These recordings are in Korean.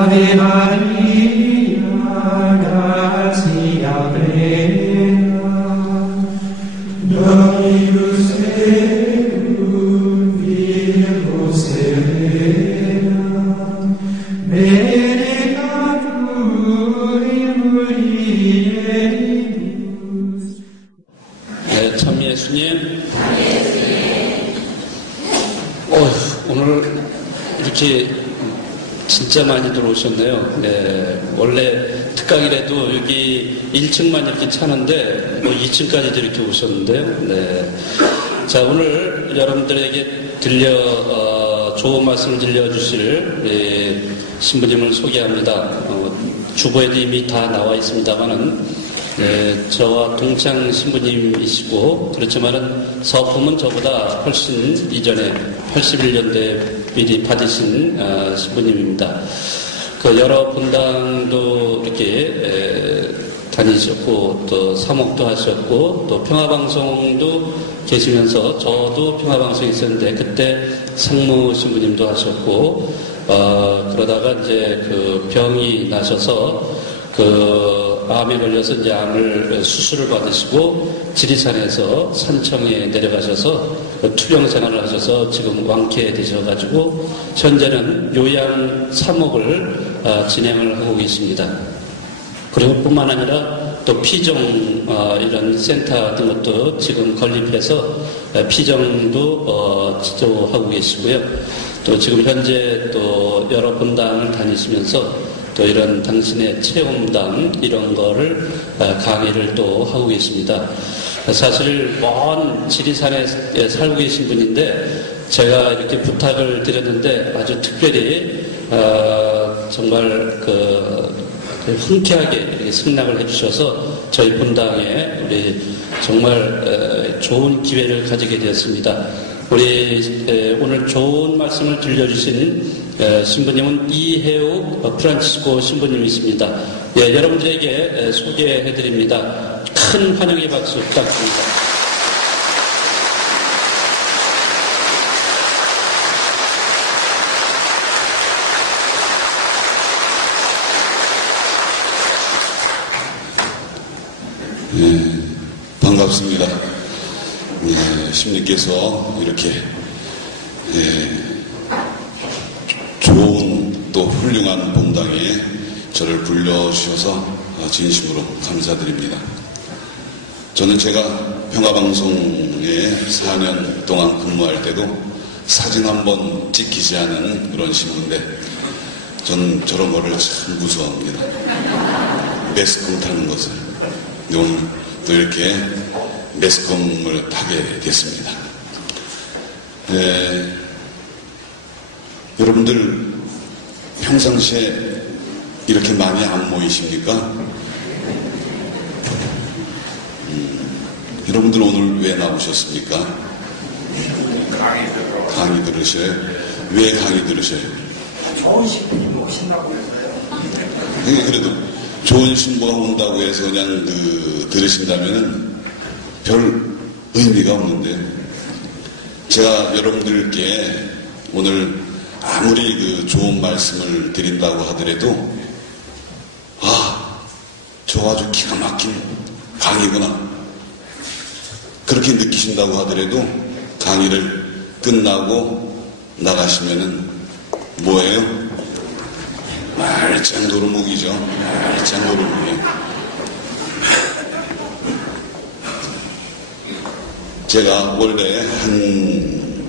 Ave Maria, gratia plena, Dominus tecum, Virgo serena, benedictus in mulieribus. 네, 참 예수님. 오늘 이렇게 진짜 많이 들어오셨네요. 네, 원래 특강이라도 여기 1층만 이렇게 차는데 뭐 2층까지도 이렇게 오셨는데요. 네. 자, 오늘 여러분들에게 좋은 말씀을 들려주실 신부님을 소개합니다. 주보에도 이미 다 나와 있습니다만은 저와 동창 신부님이시고, 그렇지만은 서품은 저보다 훨씬 이전에 81년도에 미리 받으신 신부님입니다. 그 여러 분당도 이렇게 다니셨고, 또 사목도 하셨고, 또 평화방송도 계시면서 저도 평화방송에 있었는데 그때 상무 신부님도 하셨고, 그러다가 이제 그 병이 나셔서 암에 걸려서 이제 암을 수술을 받으시고 지리산에서 산청에 내려가셔서 투병 생활을 하셔서 지금 완쾌되셔가지고 현재는 요양 사목을 진행을 하고 계십니다. 그리고 뿐만 아니라 또 피정 이런 센터 같은 것도 지금 건립해서 피정도 지도하고 계시고요. 또 지금 현재 또 여러 분당을 다니시면서 또 이런 당신의 체험담 이런 거를 강의를 또 하고 계십니다. 사실 먼 지리산에 살고 계신 분인데 제가 이렇게 부탁을 드렸는데 아주 특별히 정말 흔쾌하게 이렇게 승낙을 해주셔서 저희 분당에 우리 정말 좋은 기회를 가지게 되었습니다. 우리 오늘 좋은 말씀을 들려주신 신부님은 이혜욱 프란치스코 신부님이십니다. 예, 여러분들에게 소개해드립니다. 큰 환영의 박수 부탁드립니다. 네, 반갑습니다. 신님께서 이렇게 좋은 또 훌륭한 본당에 저를 불러주셔서 진심으로 감사드립니다. 저는 제가 평화방송에 4년 동안 근무할 때도 사진 한번 찍히지 않은 그런 신부인데 저는 저런 거를 참 무서워합니다. 매스컴 타는 것을. 오늘 또 이렇게 매스컴을 타게 됐습니다. 여러분들 평상시에 이렇게 많이 안 모이십니까? 여러분들 오늘 왜 나오셨습니까? 강의 들으셔요? 왜 강의 들으셔요? 좋은 신부님 오신다고 해서요. 그래도 좋은 신부가 온다고 해서 그냥 들으신다면은 별 의미가 없는데, 제가 여러분들께 오늘 아무리 좋은 말씀을 드린다고 하더라도 저 아주 기가 막힌 강의구나 그렇게 느끼신다고 하더라도 강의를 끝나고 나가시면은 뭐예요? 말짱 도루묵이죠. 말짱 도루묵이. 제가 원래 한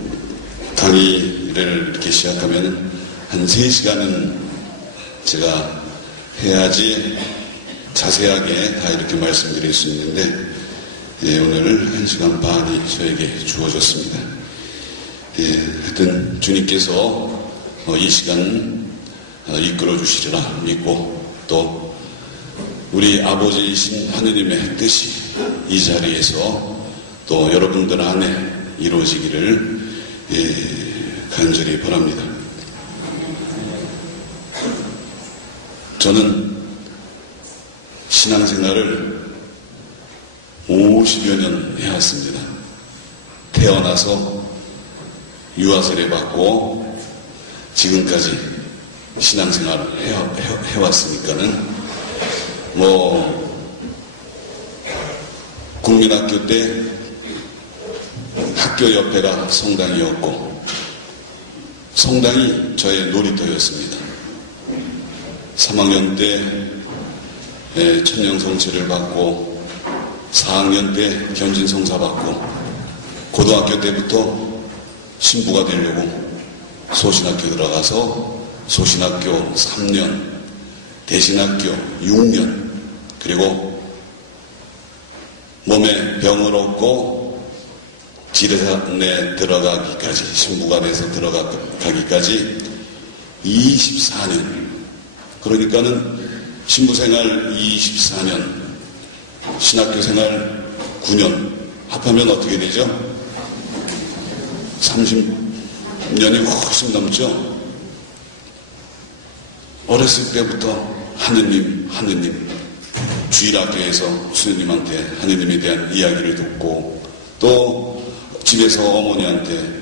강의를 이렇게 시작하면 한 3시간은 제가 해야지 자세하게 다 이렇게 말씀드릴 수 있는데, 오늘 1시간 반이 저에게 주어졌습니다. 하여튼 주님께서 이 시간 이끌어 주시리라 믿고, 또 우리 아버지이신 하느님의 뜻이 이 자리에서 또 여러분들 안에 이루어지기를 간절히 바랍니다. 저는 신앙생활을 50여 년 해왔습니다. 태어나서 유아세례 받고 지금까지 신앙생활을 해왔으니까는 국민학교 때 학교 옆에가 성당이었고 성당이 저의 놀이터였습니다. 3학년 때 천년성취를 받고 4학년 때 견진성사 받고 고등학교 때부터 신부가 되려고 소신학교 들어가서 소신학교 3년, 대신학교 6년, 그리고 몸에 병을 얻고 지뢰산에 들어가기까지, 신부가 돼서 들어가기까지 24년. 그러니까는 신부생활 24년, 신학교 생활 9년, 합하면 어떻게 되죠? 30년이 훨씬 넘죠? 어렸을 때부터 하느님, 주일학교에서 수녀님한테 하느님에 대한 이야기를 듣고 또 집에서 어머니한테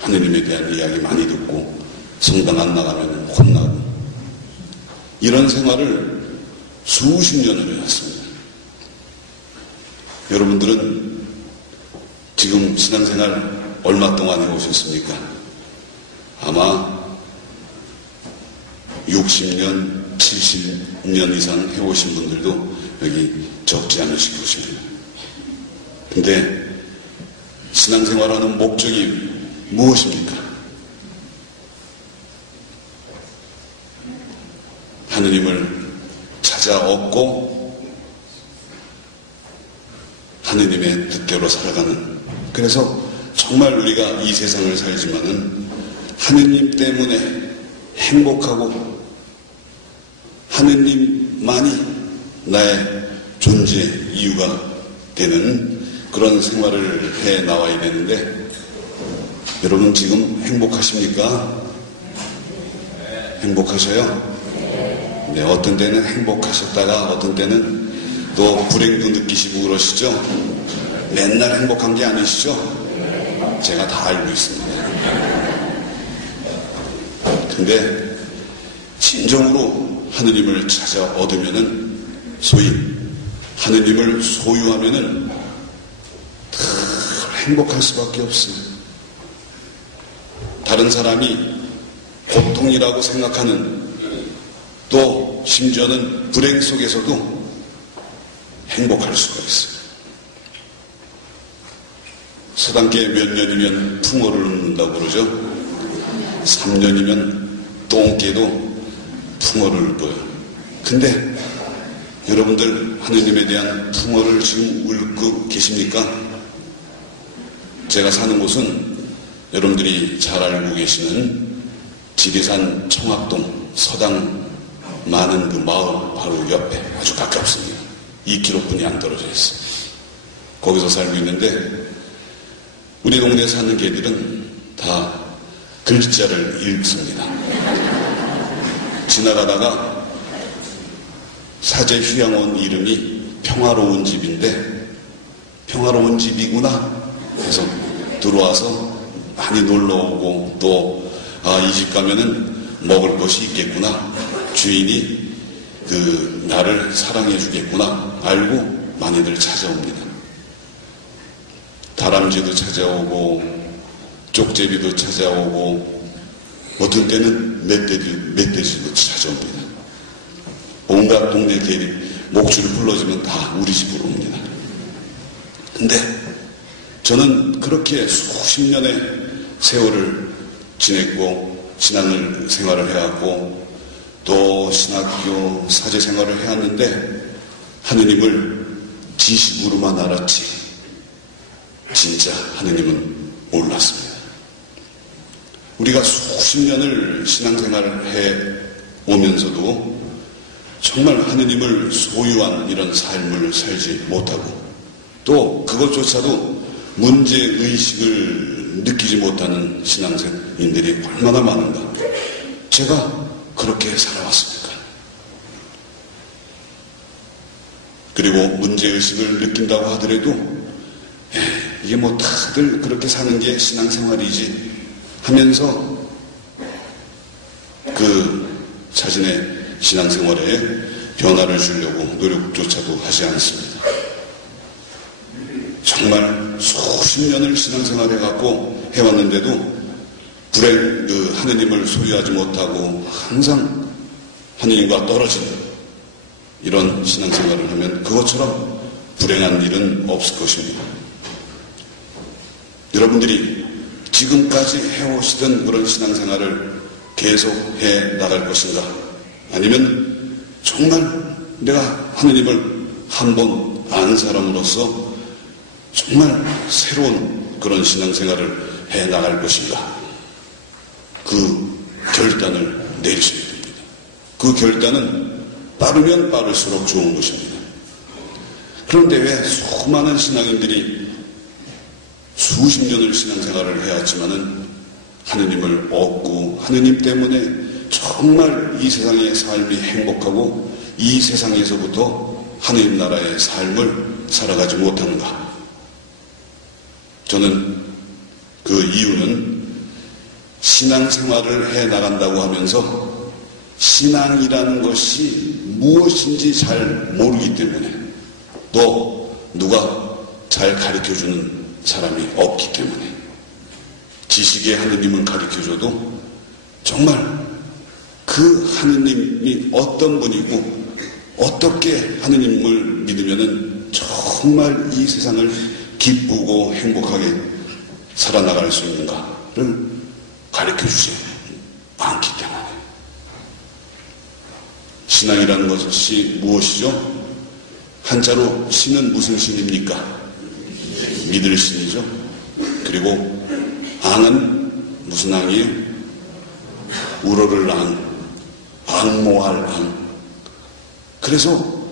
하느님에 대한 이야기 많이 듣고 성당 안 나가면 혼나고 이런 생활을 수십 년을 해왔습니다. 여러분들은 지금 신앙생활 얼마 동안 해오셨습니까? 아마 60년, 70년 이상 해오신 분들도 여기 적지 않으실 것입니다. 근데 신앙생활하는 목적이 무엇입니까? 하느님을 찾아 얻고 하느님의 뜻대로 살아가는, 그래서 정말 우리가 이 세상을 살지만은 하느님 때문에 행복하고 하느님만이 나의 존재 이유가 되는 그런 생활을 해 나와야 되는데, 여러분 지금 행복하십니까? 행복하셔요? 네, 어떤 때는 행복하셨다가 어떤 때는 또 불행도 느끼시고 그러시죠? 맨날 행복한 게 아니시죠? 제가 다 알고 있습니다. 근데 진정으로 하느님을 찾아 얻으면은, 소위 하느님을 소유하면은 더 행복할 수밖에 없어요. 다른 사람이 고통이라고 생각하는, 또 심지어는 불행 속에서도 행복할 수가 있어요. 서당계 몇 년이면 풍어를 읊는다고 그러죠. 3년이면 똥개도 풍어를 읊어요. 근데 여러분들 하느님에 대한 풍어를 지금 읊고 계십니까? 제가 사는 곳은 여러분들이 잘 알고 계시는 지리산 청학동 서당 많은 그 마을 바로 옆에 아주 가깝습니다. 2km뿐이 안 떨어져 있어요. 거기서 살고 있는데 우리 동네에 사는 개들은 다 글자를 읽습니다. 지나가다가 사제 휴양원 이름이 평화로운 집인데 평화로운 집이구나 해서 들어와서 많이 놀러오고 또 이 집 가면은 먹을 것이 있겠구나, 주인이 나를 사랑해 주겠구나 알고 많이들 찾아옵니다. 다람쥐도 찾아오고 쪽제비도 찾아오고 어떤 때는 멧돼지도 찾아옵니다. 온갖 동네 개리 목줄 불러주면 다 우리 집으로 옵니다. 근데 저는 그렇게 수십 년의 세월을 지냈고 신앙을 생활을 해왔고 또 신학교 사제 생활을 해왔는데 하느님을 지식으로만 알았지 진짜 하느님은 몰랐습니다. 우리가 수십 년을 신앙생활을 해오면서도 정말 하느님을 소유한 이런 삶을 살지 못하고 또 그것조차도 문제의식을 느끼지 못하는 신앙생인들이 얼마나 많은가. 제가 그렇게 살아왔습니까? 그리고 문제의식을 느낀다고 하더라도 이게 뭐 다들 그렇게 사는 게 신앙생활이지 하면서 자신의 신앙생활에 변화를 주려고 노력조차도 하지 않습니다. 정말 수십 년을 신앙생활해갖고 해왔는데도 하느님을 소유하지 못하고 항상 하느님과 떨어지는 이런 신앙생활을 하면 그것처럼 불행한 일은 없을 것입니다. 여러분들이 지금까지 해오시던 그런 신앙생활을 계속해 나갈 것인가? 아니면 정말 내가 하느님을 한번 안 사람으로서 정말 새로운 그런 신앙생활을 해 나갈 것인가? 그 결단을 내리셔야 됩니다. 그 결단은 빠르면 빠를수록 좋은 것입니다. 그런데 왜 수많은 신앙인들이 수십 년을 신앙생활을 해왔지만은 하느님을 얻고 하느님 때문에 정말 이 세상의 삶이 행복하고 이 세상에서부터 하느님 나라의 삶을 살아가지 못하는가? 저는 그 이유는 신앙생활을 해 나간다고 하면서 신앙이라는 것이 무엇인지 잘 모르기 때문에 또 누가 잘 가르쳐주는 사람이 없기 때문에 지식의 하느님을 가르쳐줘도 정말 그 하느님이 어떤 분이고 어떻게 하느님을 믿으면은 정말 이 세상을 기쁘고 행복하게 살아나갈 수 있는가를 가르쳐주지 않기 때문에 신앙이라는 것이 무엇이죠? 한자로 신은 무슨 신입니까? 믿을 신이죠. 그리고 앙은 무슨 앙이에요? 우러를 앙, 앙모할 앙. 그래서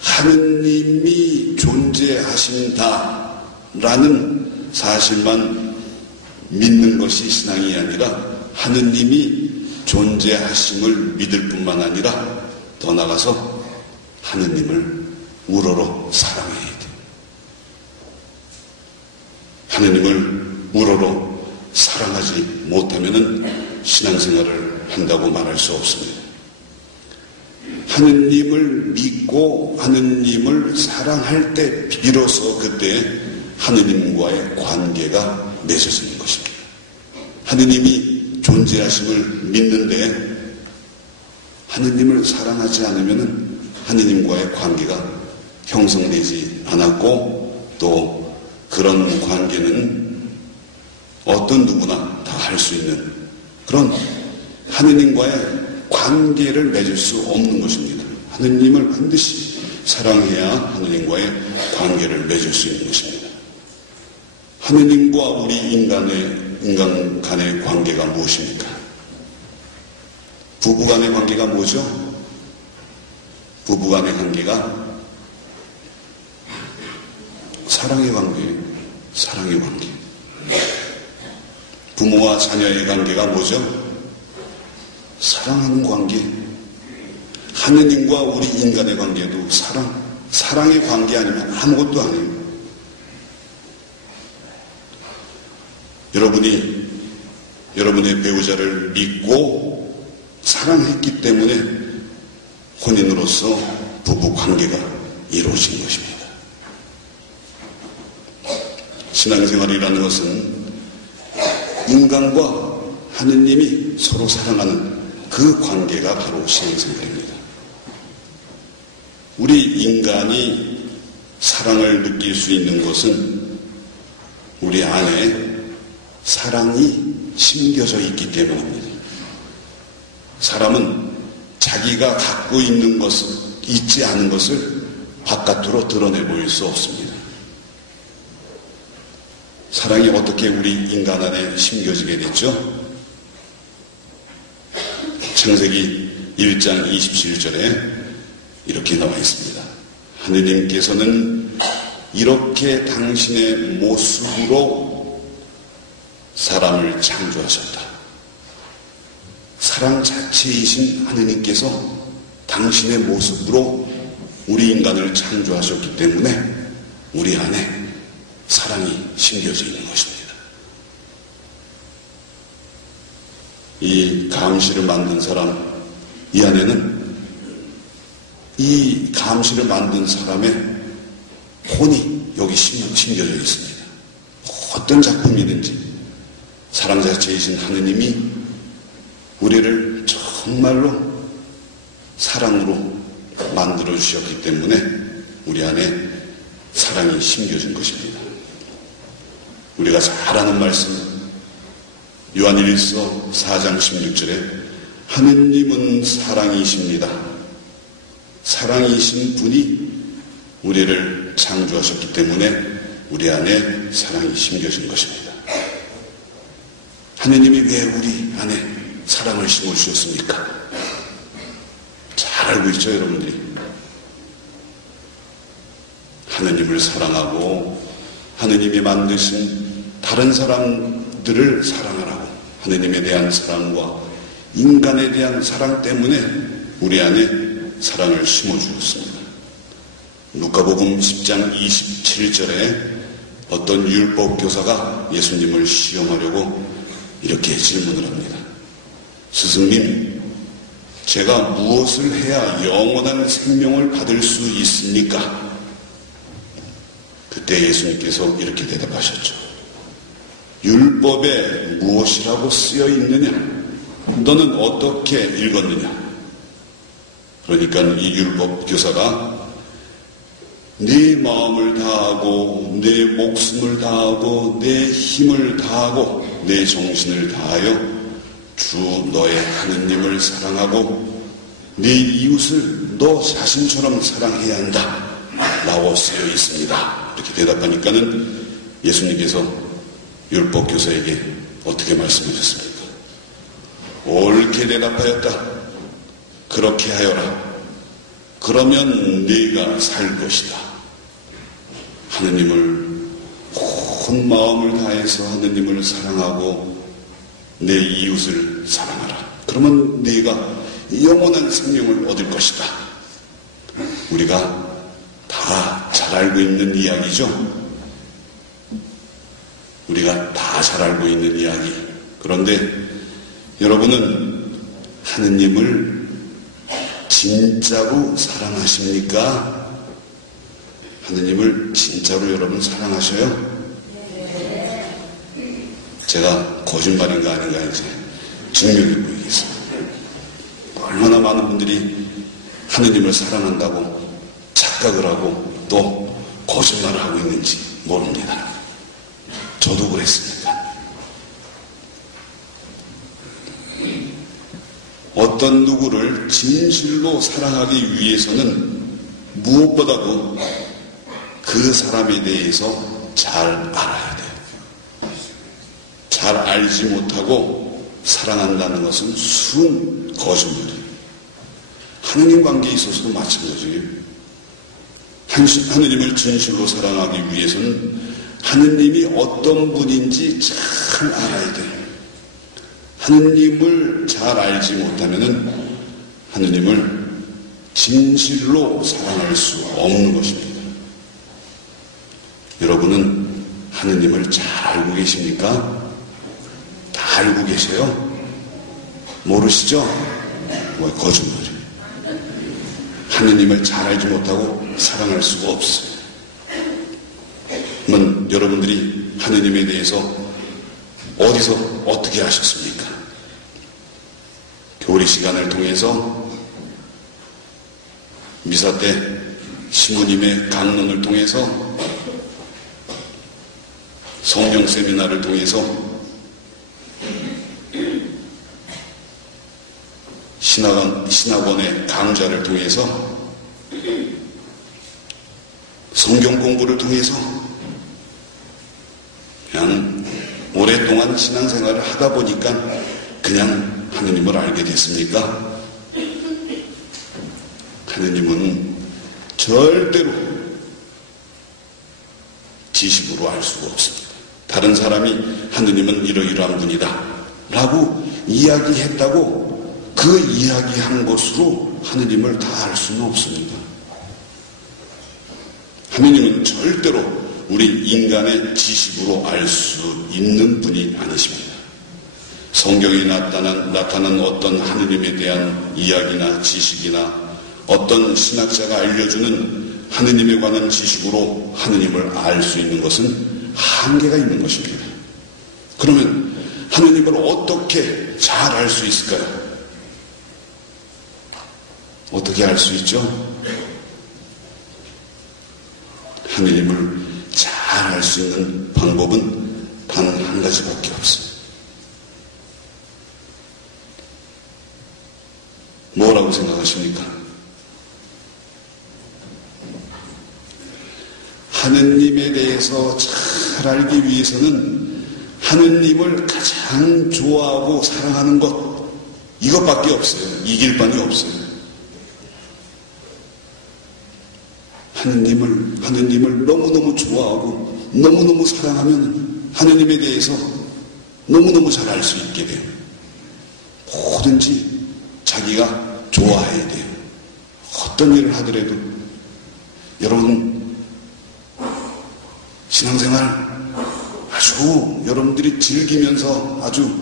하느님이 존재하신다라는 사실만 믿는 것이 신앙이 아니라 하느님이 존재하심을 믿을 뿐만 아니라 더 나아가서 하느님을 우러러 사랑해야 돼. 하느님을 우러러 사랑하지 못하면은 신앙생활을 한다고 말할 수 없습니다. 하느님을 믿고 하느님을 사랑할 때 비로소 그때 하느님과의 관계가 맺어지는 것입니다. 하느님이 존재하심을 믿는데 하느님을 사랑하지 않으면 하느님과의 관계가 형성되지 않았고 또 그런 관계는 어떤 누구나 다 할 수 있는 그런 하느님과의 관계를 맺을 수 없는 것입니다. 하느님을 반드시 사랑해야 하느님과의 관계를 맺을 수 있는 것입니다. 하느님과 우리 인간 간의 관계가 무엇입니까? 부부 간의 관계가 뭐죠? 부부 간의 관계가 사랑의 관계예요. 사랑의 관계. 부모와 자녀의 관계가 뭐죠? 사랑하는 관계. 하느님과 우리 인간의 관계도 사랑의 관계 아니면 아무것도 아니에요. 여러분이 여러분의 배우자를 믿고 사랑했기 때문에 혼인으로서 부부 관계가 이루어진 것입니다. 신앙생활이라는 것은 인간과 하느님이 서로 사랑하는 그 관계가 바로 신앙생활입니다. 우리 인간이 사랑을 느낄 수 있는 것은 우리 안에 사랑이 심겨져 있기 때문입니다. 사람은 자기가 갖고 있는 것을, 있지 않은 것을 바깥으로 드러내 보일 수 없습니다. 사랑이 어떻게 우리 인간 안에 심겨지게 됐죠? 창세기 1장 27절에 이렇게 나와 있습니다. 하느님께서는 이렇게 당신의 모습으로 사람을 창조하셨다. 사랑 자체이신 하느님께서 당신의 모습으로 우리 인간을 창조하셨기 때문에 우리 안에 사랑이 심겨져 있는 것입니다. 이 감시를 만든 사람, 이 안에는 이 감시를 만든 사람의 혼이 여기 심겨져 있습니다. 어떤 작품이든지 사랑 자체이신 하느님이 우리를 정말로 사랑으로 만들어 주셨기 때문에 우리 안에 사랑이 심겨진 것입니다. 우리가 잘 아는 말씀, 요한일서 4장 16절에 하느님은 사랑이십니다. 사랑이신 분이 우리를 창조하셨기 때문에 우리 안에 사랑이 심겨진 것입니다. 하느님이 왜 우리 안에 사랑을 심어주셨습니까? 잘 알고 있죠, 여러분들이? 하느님을 사랑하고 하느님이 만드신 다른 사람들을 사랑하라고, 하느님에 대한 사랑과 인간에 대한 사랑 때문에 우리 안에 사랑을 심어주었습니다. 루카복음 10장 27절에 어떤 율법교사가 예수님을 시험하려고 이렇게 질문을 합니다. 스승님, 제가 무엇을 해야 영원한 생명을 받을 수 있습니까? 그때 예수님께서 이렇게 대답하셨죠. 율법에 무엇이라고 쓰여 있느냐? 너는 어떻게 읽었느냐? 그러니까 이 율법 교사가 네 마음을 다하고 내 목숨을 다하고 내 힘을 다하고 내 정신을 다하여 주 너의 하느님을 사랑하고 네 이웃을 너 자신처럼 사랑해야 한다 라고 쓰여 있습니다. 이렇게 대답하니까는 예수님께서 율법 교사에게 어떻게 말씀하셨습니까? 옳게 대답하였다. 그렇게 하여라. 그러면 네가 살 것이다. 하느님을 온 마음을 다해서 하느님을 사랑하고 내 이웃을 사랑하라. 그러면 네가 영원한 생명을 얻을 것이다. 우리가 다 잘 알고 있는 이야기죠. 우리가 다 잘 알고 있는 이야기. 그런데 여러분은 하느님을 진짜로 사랑하십니까? 하느님을 진짜로 여러분 사랑하셔요? 제가 거짓말인가 아닌가 이제 증명해 보이겠습니다. 얼마나 많은 분들이 하느님을 사랑한다고 착각을 하고 또 거짓말을 하고 있는지 모릅니다. 저도 그랬습니다. 어떤 누구를 진실로 사랑하기 위해서는 무엇보다도 그 사람에 대해서 잘 알아야 돼요. 잘 알지 못하고 사랑한다는 것은 순 거짓말이에요. 하느님 관계에 있어서도 마찬가지예요. 하느님을 진실로 사랑하기 위해서는 하느님이 어떤 분인지 잘 알아야 돼요. 하느님을 잘 알지 못하면은 하느님을 진실로 사랑할 수 없는 것입니다. 여러분은 하느님을 잘 알고 계십니까? 다 알고 계세요? 모르시죠? 뭐 거짓말이에요. 하느님을 잘 알지 못하고 사랑할 수가 없어요. 그러면 여러분들이 하느님에 대해서 어디서 어떻게 하셨습니까? 교리 시간을 통해서, 미사 때 시모님의 강론을 통해서, 성령 세미나를 통해서, 신학원의 강좌를 통해서, 성경 공부를 통해서 그냥 오랫동안 신앙생활을 하다 보니까 그냥 하느님을 알게 됐습니까? 하느님은 절대로 지식으로 알 수가 없습니다. 다른 사람이 하느님은 이러이러한 분이다 라고 이야기했다고 그 이야기한 것으로 하느님을 다 알 수는 없습니다. 하느님은 절대로 우리 인간의 지식으로 알 수 있는 분이 아니십니다. 성경에 나타난 어떤 하느님에 대한 이야기나 지식이나 어떤 신학자가 알려주는 하느님에 관한 지식으로 하느님을 알 수 있는 것은 한계가 있는 것입니다. 그러면 하느님을 어떻게 잘 알 수 있을까요? 어떻게 알 수 있죠? 하느님을 잘 알 수 있는 방법은 단 한 가지밖에 없어요. 뭐라고 생각하십니까? 하느님에 대해서 잘 알기 위해서는 하느님을 가장 좋아하고 사랑하는 것, 이것밖에 없어요. 이길 바는 없어요. 하느님을 너무너무 좋아하고 너무너무 사랑하면 하느님에 대해서 너무너무 잘 알 수 있게 돼요. 뭐든지 자기가 좋아해야 돼요. 어떤 일을 하더라도. 여러분, 신앙생활 아주 여러분들이 즐기면서 아주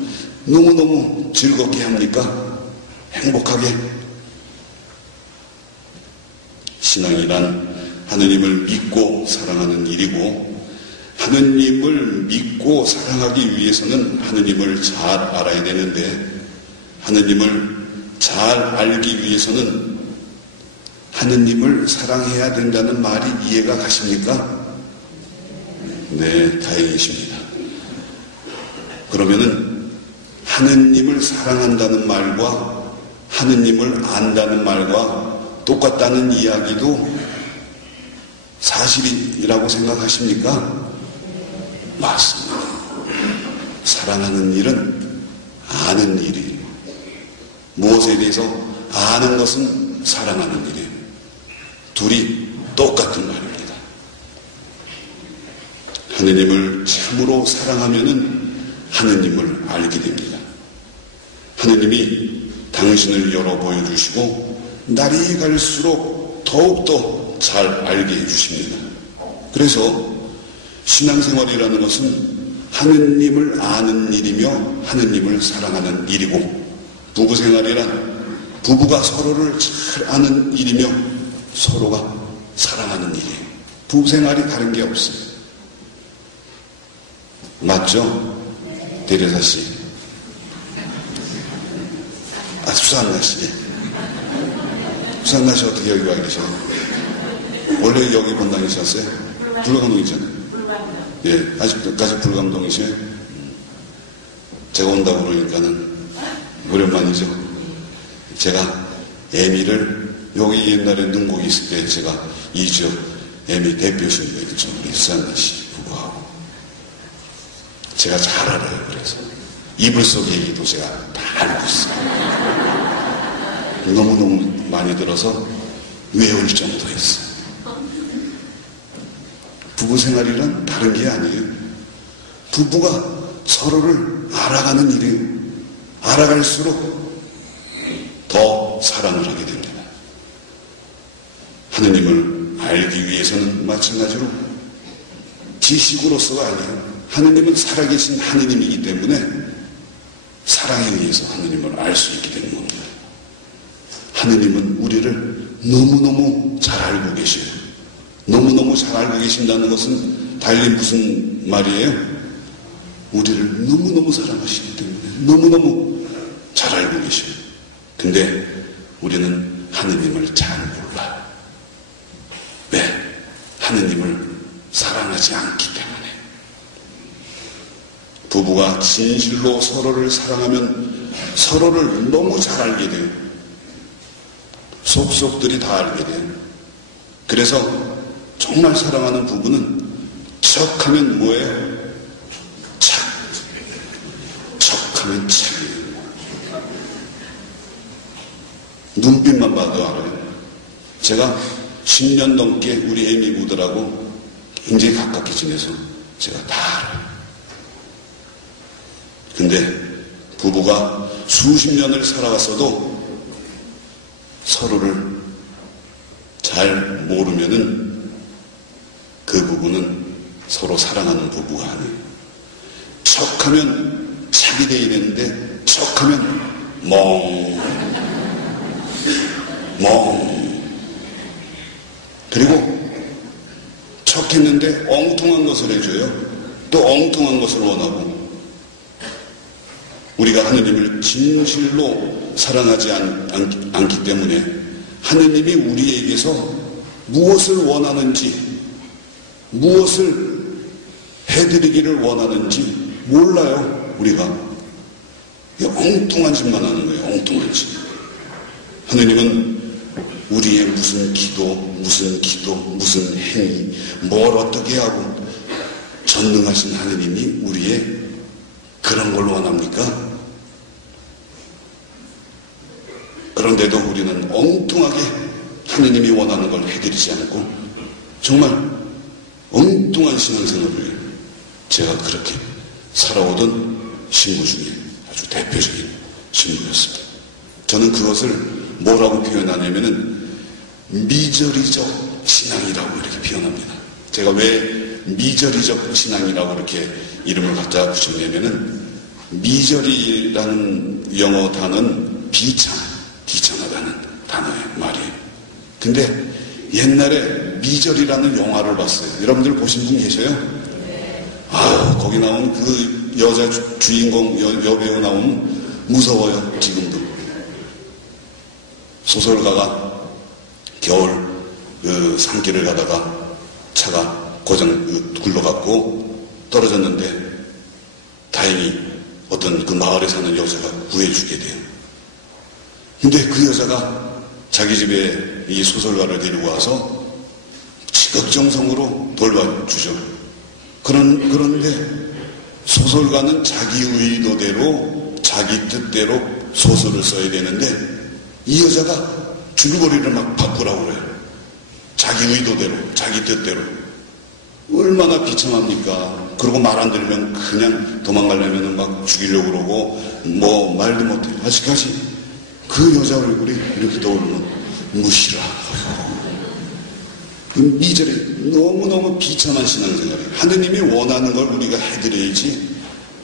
너무너무 즐겁게 합니까? 행복하게? 신앙이란 하느님을 믿고 사랑하는 일이고, 하느님을 믿고 사랑하기 위해서는 하느님을 잘 알아야 되는데, 하느님을 잘 알기 위해서는 하느님을 사랑해야 된다는 말이 이해가 가십니까? 네, 다행이십니다. 그러면은 하느님을 사랑한다는 말과 하느님을 안다는 말과 똑같다는 이야기도 사실이라고 생각하십니까? 맞습니다. 사랑하는 일은 아는 일이에요. 무엇에 대해서 아는 것은 사랑하는 일이에요. 둘이 똑같은 말입니다. 하느님을 참으로 사랑하면은 하느님을 알게 됩니다. 하느님이 당신을 열어 보여주시고 날이 갈수록 더욱더 잘 알게 해주십니다. 그래서 신앙생활이라는 것은 하느님을 아는 일이며 하느님을 사랑하는 일이고, 부부생활이란 부부가 서로를 잘 아는 일이며 서로가 사랑하는 일이에요. 부부생활이 다른 게 없어요. 맞죠? 대려사 씨. 수산나 씨. 수산나 씨 어떻게 여기 와 계셔요? 원래 여기 본당이셨어요? 불광동이잖아요. 예, 아직까지 불광동이세요? 제가 온다고 그러니까는 오랜만이죠. 제가 애미를 여기 옛날에 능곡이 있을 때 제가 이 지역 애미 대표신부였죠. 우리 수산나 씨 부부하고. 제가 잘 알아요. 그래서 이불 속 얘기도 제가 다 알고 있어요. 너무너무 많이 들어서 외울 정도였어요. 부부 생활이란 다른 게 아니에요. 부부가 서로를 알아가는 일이에요. 알아갈수록 더 사랑을 하게 됩니다. 하느님을 알기 위해서는 마찬가지로 지식으로서가 아니에요. 하느님은 살아계신 하느님이기 때문에 사랑에 의해서 하느님을 알 수 있게 되는 겁니다. 하느님은 우리를 너무너무 잘 알고 계셔요. 너무너무 잘 알고 계신다는 것은 달리 무슨 말이에요? 우리를 너무너무 사랑하시기 때문에 너무너무 잘 알고 계셔요. 근데 우리는 하느님을 잘 몰라요. 왜? 하느님을 사랑하지 않기 때문에. 부부가 진실로 서로를 사랑하면 서로를 너무 잘 알게 돼요. 속속들이 다 알게 돼요. 그래서 정말 사랑하는 부부는 척하면 뭐예요? 척하면 착이에요. 눈빛만 봐도 알아요. 제가 10년 넘게 우리 애미 부들하고 굉장히 가깝게 지내서 제가 다 알아요. 근데 부부가 수십 년을 살아왔어도 서로를 잘 모르면은 그 부부는 서로 사랑하는 부부가 아니에요. 척하면 착이 돼야 되는데 척하면 멍. 그리고 척했는데 엉뚱한 것을 해줘요. 또 엉뚱한 것을 원하고. 우리가 하느님을 진실로 사랑하지 않기 때문에 하느님이 우리에게서 무엇을 원하는지, 무엇을 해드리기를 원하는지 몰라요. 우리가 엉뚱한 짓만 하는 거예요. 엉뚱한 짓. 하느님은 우리의 무슨 기도, 무슨 행위, 뭘 어떻게 하고 전능하신 하느님이 우리의 그런 걸 원합니까? 그런데도 우리는 엉뚱하게 하느님이 원하는 걸 해드리지 않고 정말 엉뚱한 신앙생활을 해요. 제가 그렇게 살아오던 신부 중에 아주 대표적인 신부였습니다. 저는 그것을 뭐라고 표현하냐면은 미저리적 신앙이라고 이렇게 표현합니다. 제가 왜 미저리적 신앙이라고 이렇게 이름을 갖다 붙였냐면은 미저리라는 영어 단어는 비참하다는 단어의 말이에요. 근데 옛날에 미저리라는 영화를 봤어요. 여러분들 보신 분 계셔요? 거기 나온 그 여자 주인공 여배우 나오면 무서워요. 지금도. 소설가가 겨울 그 산길을 가다가 차가 굴러갔고 떨어졌는데 다행히 어떤 그 마을에 사는 여자가 구해주게 돼요. 근데 그 여자가 자기 집에 이 소설가를 데리고 와서 지극정성으로 돌봐주죠. 그런데 소설가는 자기 의도대로 자기 뜻대로 소설을 써야 되는데 이 여자가 줄거리를 막 바꾸라고 그래요. 자기 의도대로, 자기 뜻대로. 얼마나 비참합니까? 그러고 말 안 들으면 그냥 도망가려면 막 죽이려고 그러고 뭐 말도 못해. 아직까지 그 여자 얼굴이 이렇게 떠오르면 무시라고요. 미절에 너무너무 비참한 신앙생활이에요. 하느님이 원하는 걸 우리가 해드려야지,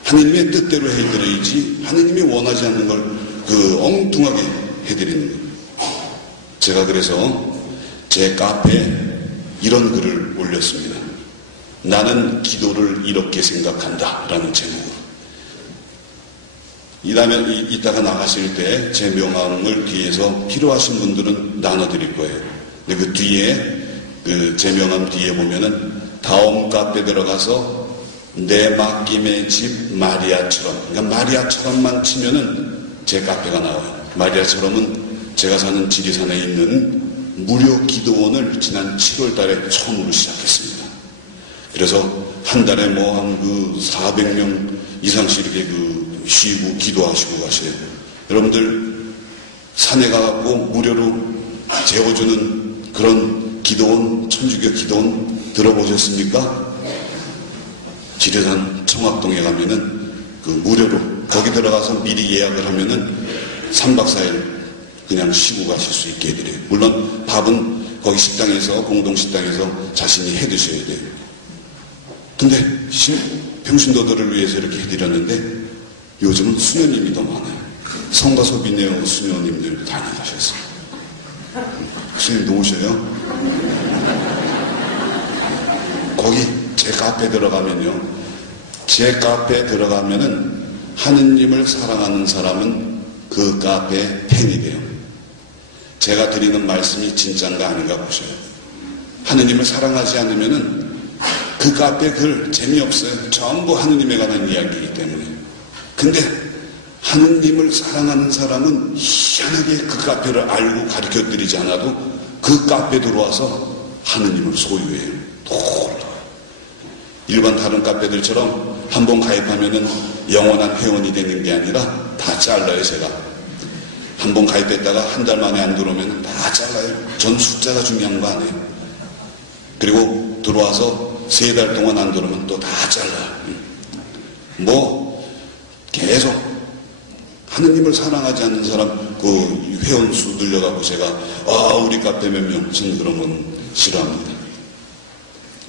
하느님의 뜻대로 해드려야지, 하느님이 원하지 않는 걸 엉뚱하게 해드리는 거예요. 제가 그래서 제 카페에 이런 글을 올렸습니다. 나는 기도를 이렇게 생각한다 라는 제목으로. 이따가 나가실 때 제 명함을 뒤에서 필요하신 분들은 나눠드릴 거예요. 근데 그 뒤에 제 명함 뒤에 보면은 다음 카페 들어가서 내 맡김의 집 마리아처럼, 그러니까 마리아처럼만 치면은 제 카페가 나와요. 마리아처럼은 제가 사는 지리산에 있는 무료 기도원을 지난 7월 달에 처음으로 시작했습니다. 그래서 한 달에 한 400명 이상씩 이렇게 쉬고 기도하시고 가세요. 여러분들 산에 가갖고 무료로 재워주는 그런 기도원, 천주교 기도원 들어보셨습니까? 지리산 청학동에 가면은 무료로 거기 들어가서 미리 예약을 하면은 3박 4일 그냥 쉬고 가실 수 있게 해드려요. 물론 밥은 거기 식당에서, 공동식당에서 자신이 해 드셔야 돼요. 근데 평신도들을 위해서 이렇게 해드렸는데 요즘은 수녀님이 더 많아요. 성가소 비네오 수녀님들 다녀가셨어요. 수녀님도 오셔요. 거기 제 카페 들어가면요. 제 카페에 들어가면은 하느님을 사랑하는 사람은 그 카페의 팬이 돼요. 제가 드리는 말씀이 진짜인가 아닌가 보셔요. 하느님을 사랑하지 않으면은 그 카페 글 재미없어요. 전부 하느님에 관한 이야기이기 때문에. 근데 하느님을 사랑하는 사람은 희한하게 그 카페를 알고 가르쳐드리지 않아도 그 카페 들어와서 하느님을 소유해요. 놀라워요. 일반 다른 카페들처럼 한번 가입하면은 영원한 회원이 되는 게 아니라 다 잘라요. 제가 한번 가입했다가 한 달 만에 안 들어오면 다 잘라요. 전 숫자가 중요한 거 아니에요. 그리고 들어와서 3달 동안 안 들어오면 또 다 잘라요. 계속 하느님을 사랑하지 않는 사람 회원수 늘려가고 제가 우리 카페 몇 명 전 그런 건 싫어합니다.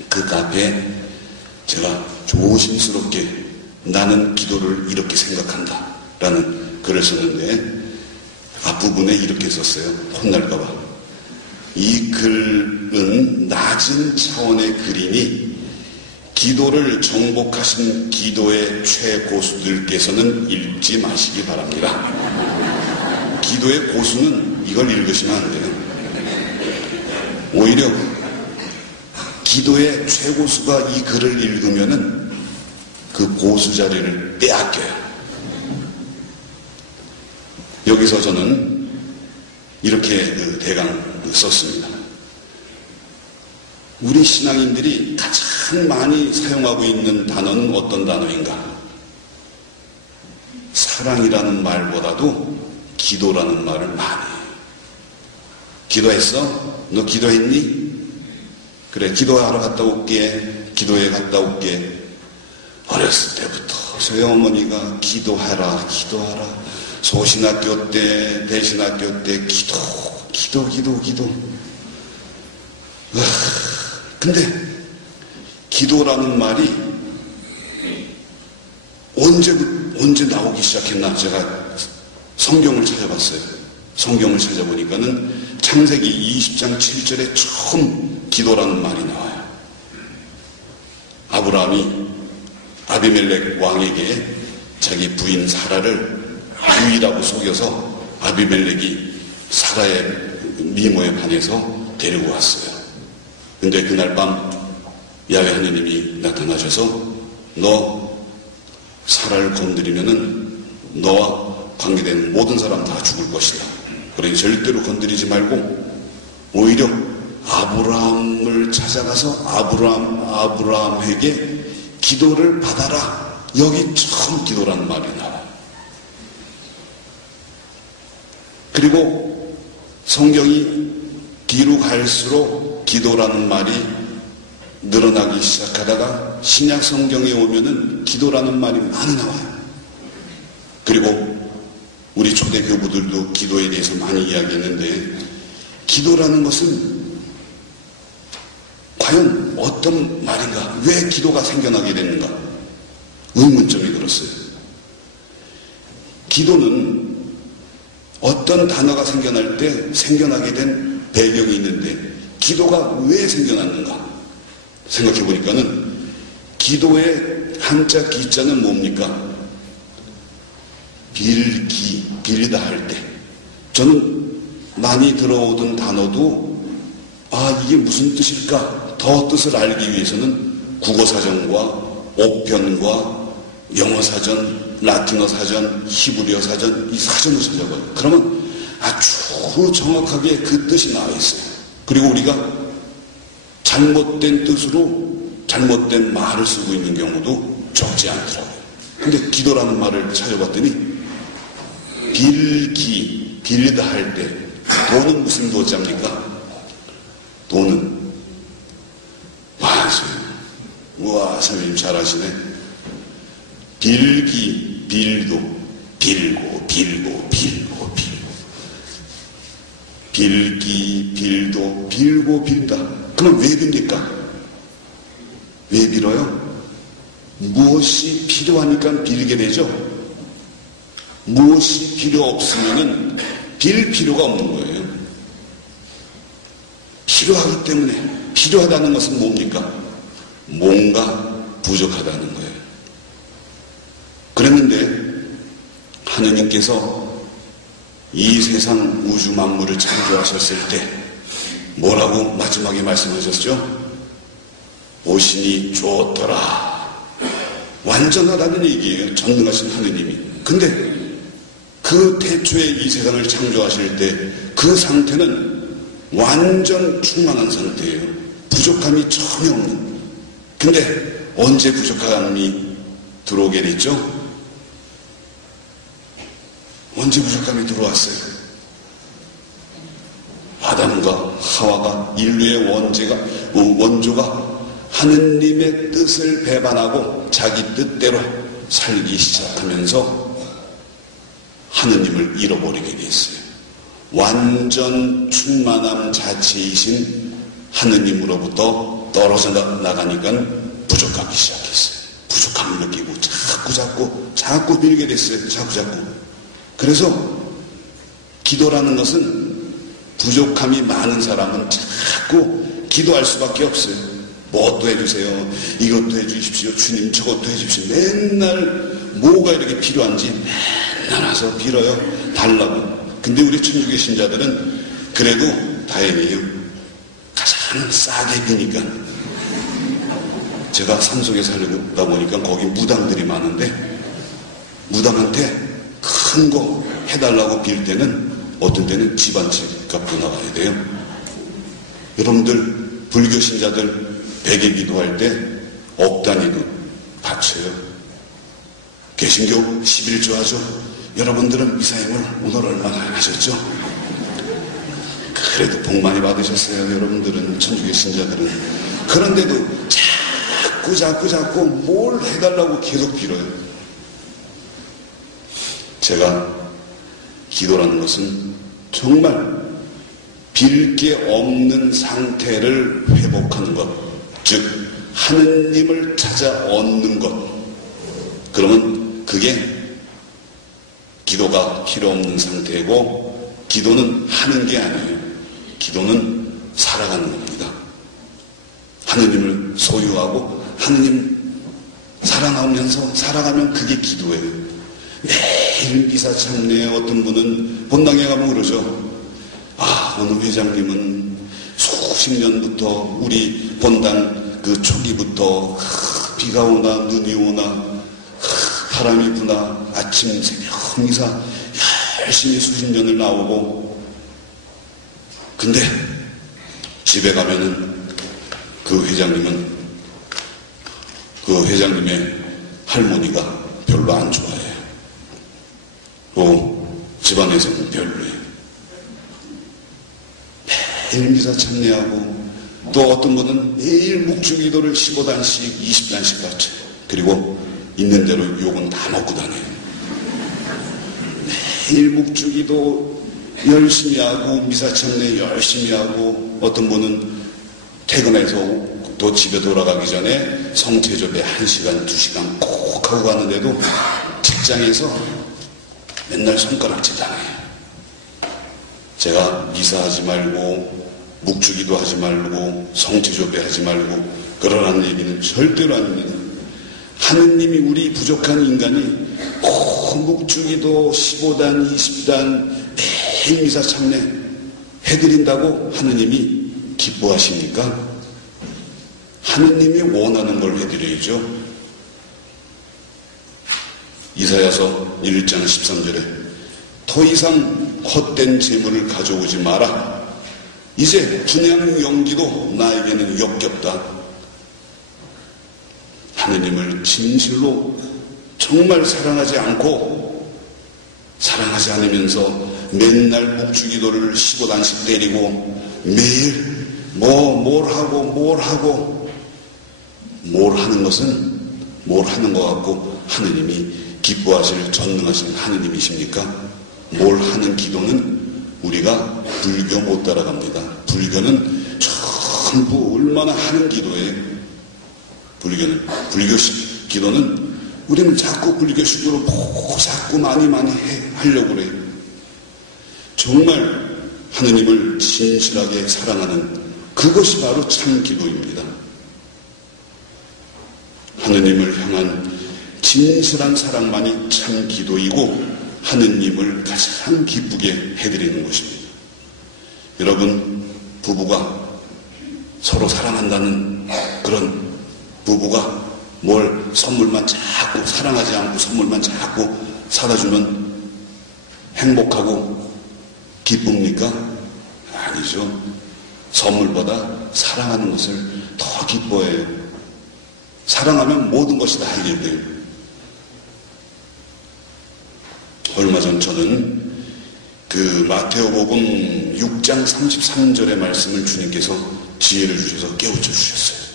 그 카페에 제가 조심스럽게 나는 기도를 이렇게 생각한다 라는 글을 썼는데 앞부분에 이렇게 썼어요. 혼날까봐. 이 글은 낮은 차원의 글이니 기도를 정복하신 기도의 최고수들께서는 읽지 마시기 바랍니다. 기도의 고수는 이걸 읽으시면 안 돼요. 오히려 기도의 최고수가 이 글을 읽으면은 그 고수 자리를 빼앗겨요. 여기서 저는 이렇게 대강 썼습니다. 우리 신앙인들이 가장 많이 사용하고 있는 단어는 어떤 단어인가? 사랑이라는 말보다도 기도라는 말을 많이 해요. 기도했어? 너 기도했니? 그래, 기도하러 갔다 올게. 기도회 갔다 올게. 어렸을 때부터 저희 어머니가 기도하라. 소신학교 때, 대신학교 때 기도. 근데 기도라는 말이 언제 나오기 시작했나? 제가 성경을 찾아봤어요. 성경을 찾아보니까는 창세기 20장 7절에 처음 기도라는 말이 나와요. 아브라함이 아비멜렉 왕에게 자기 부인 사라를 유이라고 속여서 아비멜렉이 사라의 미모에 반해서 데리고 왔어요. 근데 그날 밤 야훼 하느님이 나타나셔서 너 사라를 건드리면은 너와 관계된 모든 사람 다 죽을 것이다. 그러니 절대로 건드리지 말고 오히려 아브라함을 찾아가서 아브라함에게 기도를 받아라. 여기 처음 기도라는 말이 나와요. 그리고 성경이 뒤로 갈수록 기도라는 말이 늘어나기 시작하다가 신약 성경에 오면은 기도라는 말이 많이 나와요. 그리고 우리 초대 교부들도 기도에 대해서 많이 이야기했는데 기도라는 것은 과연 어떤 말인가? 왜 기도가 생겨나게 됐는가? 의문점이 들었어요. 기도는 어떤 단어가 생겨날 때 생겨나게 된 배경이 있는데 기도가 왜 생겨났는가? 생각해 보니까는 기도의 한자 기자는 뭡니까? 빌다 할 때. 저는 많이 들어오던 단어도 이게 무슨 뜻일까? 더 뜻을 알기 위해서는 국어사전과 옥편과 영어사전, 라틴어 사전, 히브리어 사전, 이 사전을 찾아봐요. 그러면 아주 정확하게 그 뜻이 나와 있어요. 그리고 우리가 잘못된 뜻으로 잘못된 말을 쓰고 있는 경우도 적지 않더라고요. 근데 기도라는 말을 찾아봤더니 빌다 할 때 도는 무슨 도자입니까? 도는 우와 선생님 잘하시네. 빌고 빌다. 그럼 왜 빕니까? 왜 빌어요? 무엇이 필요하니까 빌게 되죠? 무엇이 필요 없으면은 빌 필요가 없는 거예요. 필요하기 때문에. 필요하다는 것은 뭡니까? 뭔가 부족하다는 거예요. 그랬는데 하느님께서 이 세상 우주 만물을 창조하셨을 때 뭐라고 마지막에 말씀하셨죠? 보시니 좋더라. 완전하다는 얘기예요. 전능하신 하느님이. 근데 그 태초에 이 세상을 창조하실 때 그 상태는 완전 충만한 상태예요. 부족함이 전혀 없는. 근데 언제 부족함이 들어오게 됐죠? 언제 부족함이 들어왔어요? 아담과 하와가 인류의 원조가 하느님의 뜻을 배반하고 자기 뜻대로 살기 시작하면서 하느님을 잃어버리게 됐어요. 완전 충만함 자체이신 하느님으로부터 떨어져 나가니까 부족하기 시작했어요. 부족함을 느끼고 자꾸 빌게 됐어요. 자꾸. 그래서 기도라는 것은 부족함이 많은 사람은 자꾸 기도할 수밖에 없어요. 뭐도 해주세요. 이것도 해주십시오. 주님 저것도 해주십시오. 맨날 뭐가 이렇게 필요한지 맨날 와서 빌어요. 달라고. 근데 우리 천주교 신자들은 그래도 다행이에요. 가장 싸게 비니까. 제가 산속에 살다 보니까 거기 무당들이 많은데 무당한테 큰 거 해달라고 빌 때는 어떤 때는 집안집값도 나가야 돼요. 여러분들 불교 신자들 백일 기도할 때 억 단위도 바쳐요. 개신교 11조 하죠. 여러분들은 미사임을 오늘 얼마나 하셨죠? 그래도 복 많이 받으셨어요. 여러분들은 천주교 신자들은. 그런데도 자꾸 뭘 해달라고 계속 빌어요. 제가 기도라는 것은 정말 빌 게 없는 상태를 회복하는 것, 즉 하느님을 찾아 얻는 것. 그러면 그게 기도가 필요 없는 상태고, 기도는 하는 게 아니에요. 기도는 살아가는 겁니다. 하느님을 소유하고 하느님 사랑하면서 살아가면 그게 기도예요. 매일 미사 참례에 어떤 분은 본당에 가면 그러죠. 어느 회장님은 수십 년부터 우리 본당 그 초기부터 비가 오나 눈이 오나 바람이 부나 아침 새벽 미사 열심히 수십 년을 나오고, 근데 집에 가면은 그 회장님의 할머니가 별로 안 좋아해요. 또 집안에서는 별로예요. 매일 미사 참례하고, 또 어떤 분은 매일 묵주기도를 15단씩 20단씩 바쳐요. 그리고 있는 대로 욕은 다 먹고 다녀요. 매일 묵주기도 열심히 하고 미사 참례 열심히 하고, 어떤 분은 퇴근해서 또 집에 돌아가기 전에 성체조배 1시간 2시간 꼭 하고 가는데도 직장에서 맨날 손가락질 당해요. 제가 미사하지 말고 묵주기도 하지 말고 성체조배 하지 말고 그러라는 얘기는 절대로 아닙니다. 하느님이 우리 부족한 인간이 꼭 묵주기도 15단 20단 매일 미사 참례 해드린다고 하느님이 기뻐하십니까? 하느님이 원하는 걸 해드려야죠. 이사야서 1장 13절에 더 이상 헛된 재물을 가져오지 마라. 이제 분양 연기도 나에게는 역겹다. 하느님을 진실로 정말 사랑하지 않으면서 맨날 묵주기도를 15단씩 때리고 매일 뭘 하는 것 같고 하느님이 기뻐하실 전능하신 하느님이십니까? 뭘 하는 기도는 우리가 불교 못 따라갑니다. 불교는 전부 얼마나 하는 기도예요. 불교 기도는 우리는 자꾸 불교식으로 자꾸 많이 하려고 그래요. 정말 하느님을 진실하게 사랑하는 그것이 바로 참 기도입니다. 하느님을 향한 진실한 사랑만이 참 기도이고 하느님을 가장 기쁘게 해드리는 것입니다. 여러분, 부부가 서로 사랑한다는 그런 부부가 뭘 선물만 자꾸 사랑하지 않고 선물만 자꾸 사다 주면 행복하고 기쁩니까? 아니죠. 선물보다 사랑하는 것을 더 기뻐해요. 사랑하면 모든 것이 다 해결돼요. 얼마 전 저는 그 마태오복음 6장 33절의 말씀을 주님께서 지혜를 주셔서 깨우쳐 주셨어요.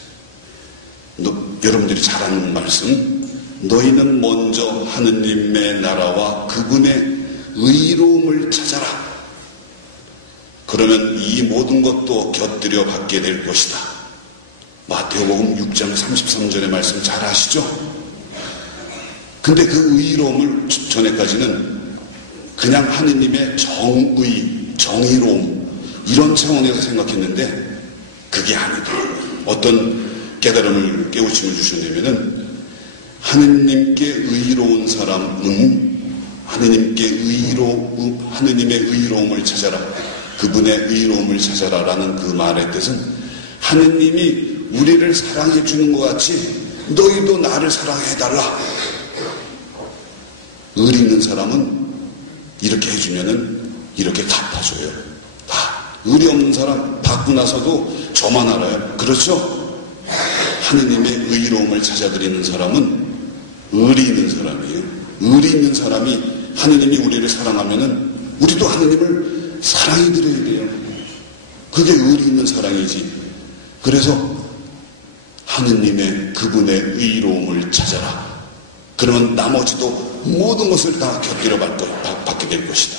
여러분들이 잘 아는 말씀, 너희는 먼저 하느님의 나라와 그분의 의로움을 찾아라. 그러면 이 모든 것도 곁들여 받게 될 것이다. 마태오복음 6장 33절의 말씀 잘 아시죠? 근데 그 의로움을 전에까지는 그냥 하느님의 정의, 정의로움 이런 차원에서 생각했는데 그게 아니다. 어떤 깨달음을 깨우침을 주셨냐면은 하느님께 의로운 사람은 하느님의 의로움을 찾아라. 그분의 의로움을 찾아라라는 그 말의 뜻은 하느님이 우리를 사랑해 주는 것 같이 너희도 나를 사랑해달라. 의 있는 사람은 이렇게 해주면은 이렇게 갚아줘요. 의리 없는 사람 받고 나서도 저만 알아요. 그렇죠? 하느님의 의로움을 찾아드리는 사람은 의리 있는 사람이에요. 의리 있는 사람이 하느님이 우리를 사랑하면은 우리도 하느님을 사랑해드려야 돼요. 그게 의리 있는 사랑이지. 그래서 하느님의 그분의 의로움을 찾아라. 그러면 나머지도 모든 것을 다 곁들여 받게 될 것이다.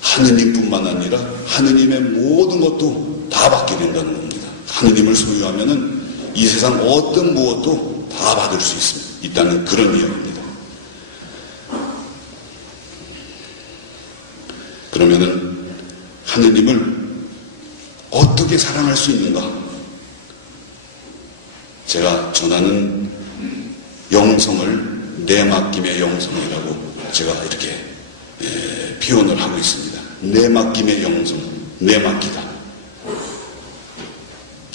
하느님뿐만 아니라 하느님의 모든 것도 다 받게 된다는 겁니다. 하느님을 소유하면은 이 세상 어떤 무엇도 다 받을 수 있다는 그런 이야기입니다. 그러면은 하느님을 어떻게 사랑할 수 있는가? 제가 전하는 영성을 내맡김의 영성이라고 제가 이렇게 표현을 하고 있습니다. 내맡김의 영성, 내맡기다.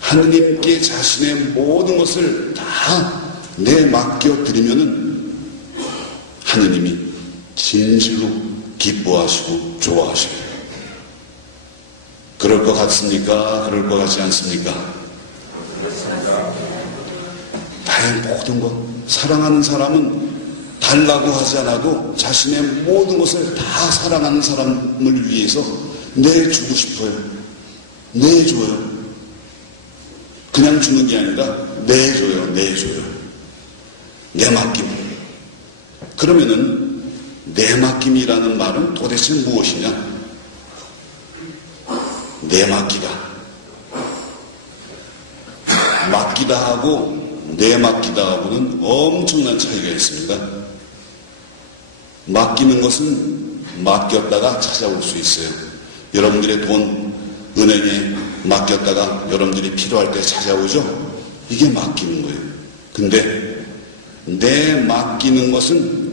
하느님께 자신의 모든 것을 다 내맡겨 드리면은 하느님이 진실로 기뻐하시고 좋아하시고 그럴 것 같습니까? 그럴 것 같지 않습니까? 다양한 모든 것 사랑하는 사람은 달라고 하지 않아도 자신의 모든 것을 다 사랑하는 사람을 위해서 내주고 싶어요. 내줘요. 그냥 주는 게 아니라 내줘요. 내맡김. 그러면은 내맡김이라는 말은 도대체 무엇이냐? 내맡기다. 맡기다 하고 내맡기다 하고는 엄청난 차이가 있습니다. 맡기는 것은 맡겼다가 찾아올 수 있어요. 여러분들의 돈 은행에 맡겼다가 여러분들이 필요할 때 찾아오죠? 이게 맡기는 거예요. 근데 내 맡기는 것은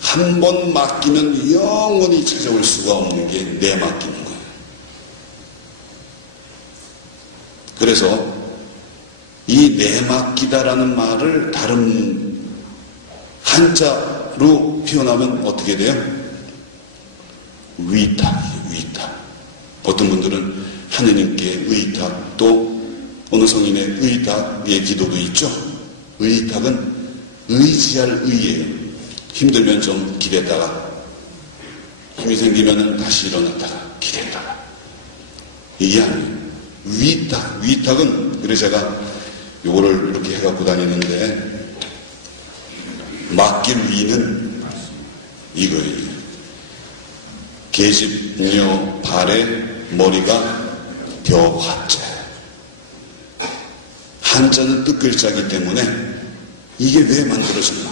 한 번 맡기면 영원히 찾아올 수가 없는 게 내 맡기는 거예요. 그래서 이 내맡기다라는 말을 다른 한자로 표현하면 어떻게 돼요? 위탁이에요. 위탁. 어떤 분들은 하느님께 의탁, 또 어느 성인의 의탁의 기도도 있죠. 의탁은 의지할 의예요. 힘들면 좀 기댔다가 힘이 생기면 다시 일어났다가 기댔다가 이게 아니에요. 위탁은 그래서 제가 요거를 이렇게 해갖고 다니는데 맡길 위는 이거예요. 계집녀 발에 머리가 벼화자예요. 한자는 뜻글자이기 때문에 이게 왜 만들어졌나?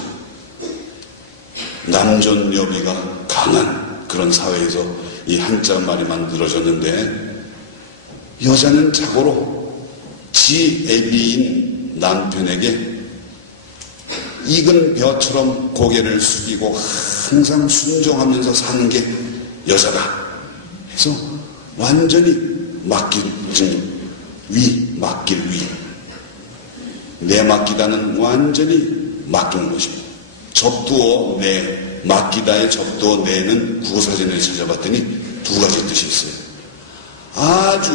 남존여비가 강한 그런 사회에서 이 한자 말이 만들어졌는데 여자는 자고로 지 애비인 남편에게 익은 벼처럼 고개를 숙이고 항상 순종하면서 사는 게 여자다. 그래서 완전히 맡길 위. 내맡기다는 완전히 맡기는 것입니다. 접두어 내, 맡기다의 접두어 내는 구어사전을 찾아봤더니 두 가지 뜻이 있어요. 아주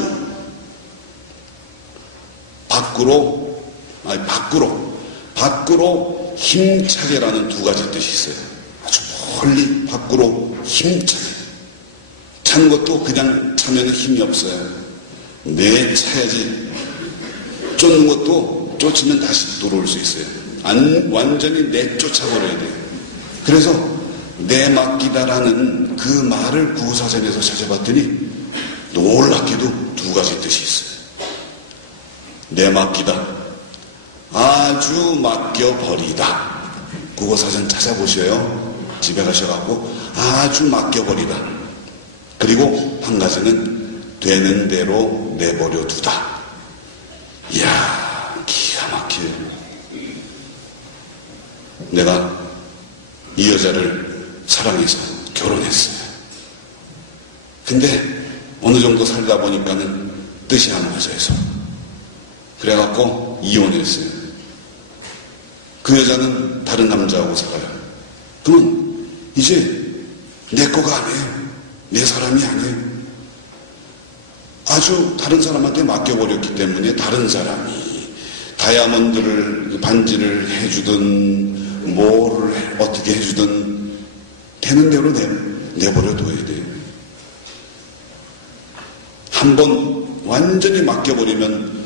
밖으로 힘차게라는 두 가지 뜻이 있어요. 아주 멀리 밖으로 힘차게. 차는 것도 그냥 차면 힘이 없어요. 내차야지. 쫓는 것도 쫓으면 다시 돌아올 수 있어요. 완전히 내쫓아버려야 돼요. 그래서 내맡기다라는 그 말을 구사전에서 찾아봤더니 놀랍게도 두 가지 뜻이 있어요. 내맡기다. 아주 맡겨버리다. 국어사전 찾아보셔요. 집에 가셔갖고 아주 맡겨버리라. 그리고 한 가지는 되는 대로 내버려 두다. 이야, 기가 막혀요. 내가 이 여자를 사랑해서 결혼했어요. 근데 어느 정도 살다 보니까는 뜻이 안 맞아요, 서로. 그래갖고 이혼했어요. 그 여자는 다른 남자하고 살아요. 그러면 이제 내 거가 아니에요. 내 사람이 아니에요. 아주 다른 사람한테 맡겨버렸기 때문에 다른 사람이 다이아몬드를 반지를 해주든 뭐를 어떻게 해주든 되는 대로 내버려 둬야 돼요. 한번 완전히 맡겨버리면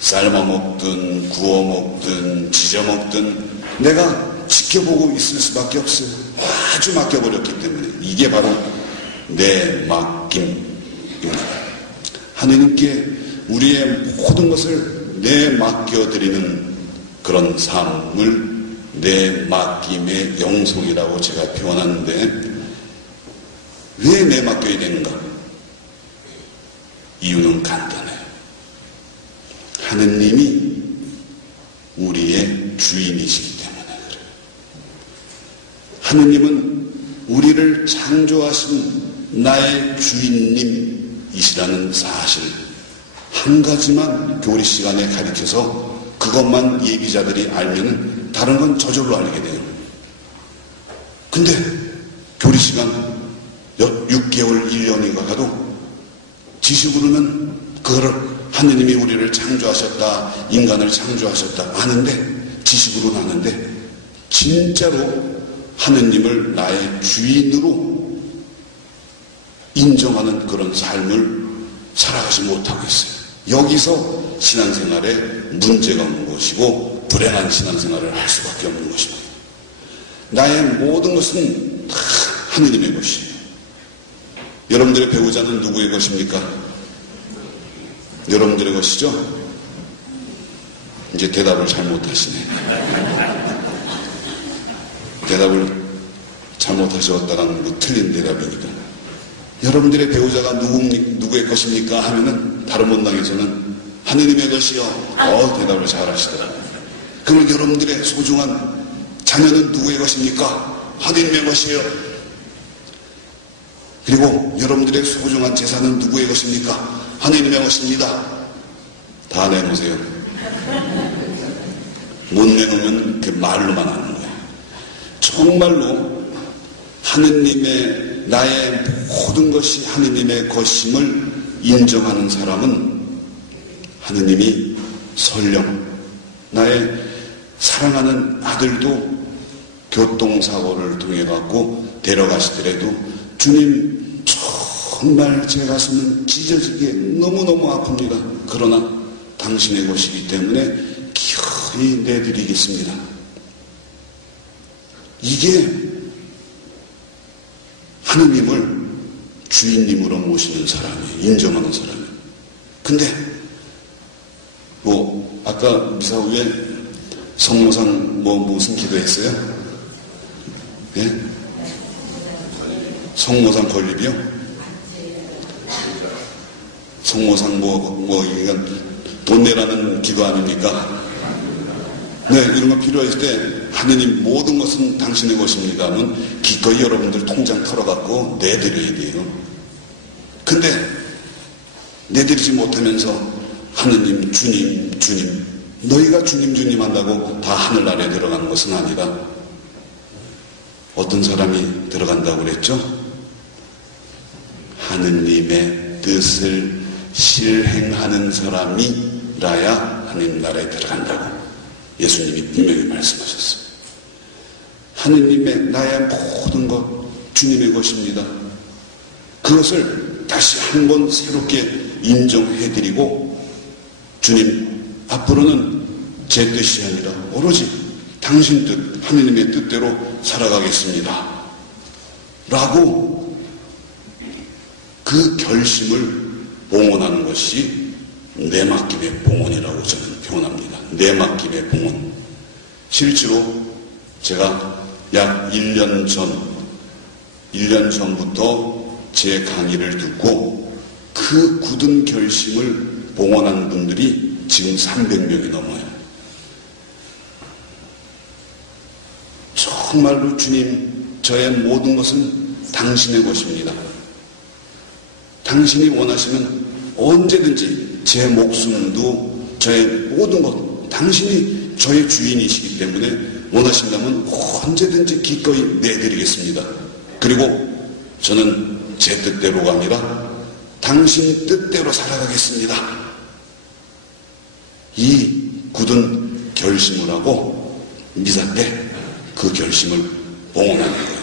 삶아 먹든 구워 먹든 지져 먹든 내가 지켜보고 있을 수밖에 없어요. 아주 맡겨버렸기 때문에. 이게 바로 내 맡김입니다. 하느님께 우리의 모든 것을 내 맡겨드리는 그런 삶을 내 맡김의 영속이라고 제가 표현하는데, 왜 내 맡겨야 되는가? 이유는 간단해요. 하느님이 우리의 주인이시기 때문에 그래요. 하느님은 우리를 창조하신 나의 주인님이시라는 사실 한 가지만 교리 시간에 가르쳐서 그것만 예비자들이 알면은 다른 건 저절로 알게 돼요. 근데 교리 시간 6개월, 1년이 가도 지식으로는 그거를 하느님이 우리를 창조하셨다, 인간을 창조하셨다 아는데, 지식으로는 아는데 진짜로 하느님을 나의 주인으로 인정하는 그런 삶을 살아가지 못하고 있어요. 여기서 신앙생활에 문제가 없는 것이고 불행한 신앙생활을 할 수밖에 없는 것입니다. 나의 모든 것은 다 하느님의 것이에요. 여러분들의 배우자는 누구의 것입니까? 여러분들의 것이죠? 이제 대답을 잘못하시네. 대답을 잘못하셨다는 그 틀린 대답이니까. 여러분들의 배우자가 누구의 것입니까? 하면은 다른 문당에서는 하느님의 것이요. 대답을 잘 하시더라고요. 그럼 여러분들의 소중한 자녀는 누구의 것입니까? 하느님의 것이에요. 그리고 여러분들의 소중한 재산은 누구의 것입니까? 하느님의 것입니다. 다 내놓으세요. 못 내놓으면 그 말로만 하는 거예요. 정말로 하느님의, 나의 모든 것이 하느님의 것임을 인정하는 사람은 하느님이 설령 나의 사랑하는 아들도 교통사고를 통해 갖고 데려가시더라도 주님 정말 제 가슴은 찢어지게 너무너무 아픕니다. 그러나 당신의 것이기 때문에 기어이 내드리겠습니다. 이게 하느님을 주인님으로 모시는 사람이에요. 인정하는 사람이에요. 근데 아까 미사 후에 성모상 무슨 기도했어요? 예? 성모상 건립이요? 성모상 인간 돈 내라는 기도 아닙니까? 네, 이런 거 필요했을 때 하느님 모든 것은 당신의 것입니다 하면 기꺼이 여러분들 통장 털어갖고 내드려야 돼요. 근데 내드리지 못하면서 하느님, 주님 너희가 주님 한다고 다 하늘나라에 들어가는 것은 아니라 어떤 사람이 들어간다고 그랬죠? 하느님의 뜻을 실행하는 사람이라야 하느님 나라에 들어간다고 예수님이 분명히 말씀하셨어요. 하느님의 나의 모든 것 주님의 것입니다. 그것을 다시 한번 새롭게 인정해드리고 주님 앞으로는 제 뜻이 아니라 오로지 당신 뜻, 하느님의 뜻대로 살아가겠습니다. 라고 그 결심을 봉헌하는 것이 내맡김의 봉헌이라고 저는 표현합니다. 내맡김의 봉헌. 실제로 제가 약 1년 전부터 제 강의를 듣고 그 굳은 결심을 봉헌한 분들이 지금 300명이 넘어요. 정말로 주님, 저의 모든 것은 당신의 것입니다. 당신이 원하시면 언제든지 제 목숨도 저의 모든 것, 당신이 저의 주인이시기 때문에 원하신다면 언제든지 기꺼이 내드리겠습니다. 그리고 저는 제 뜻대로가 아니라 당신 뜻대로 살아가겠습니다. 이 굳은 결심을 하고 미사 때 그 결심을 봉헌하는 거예요.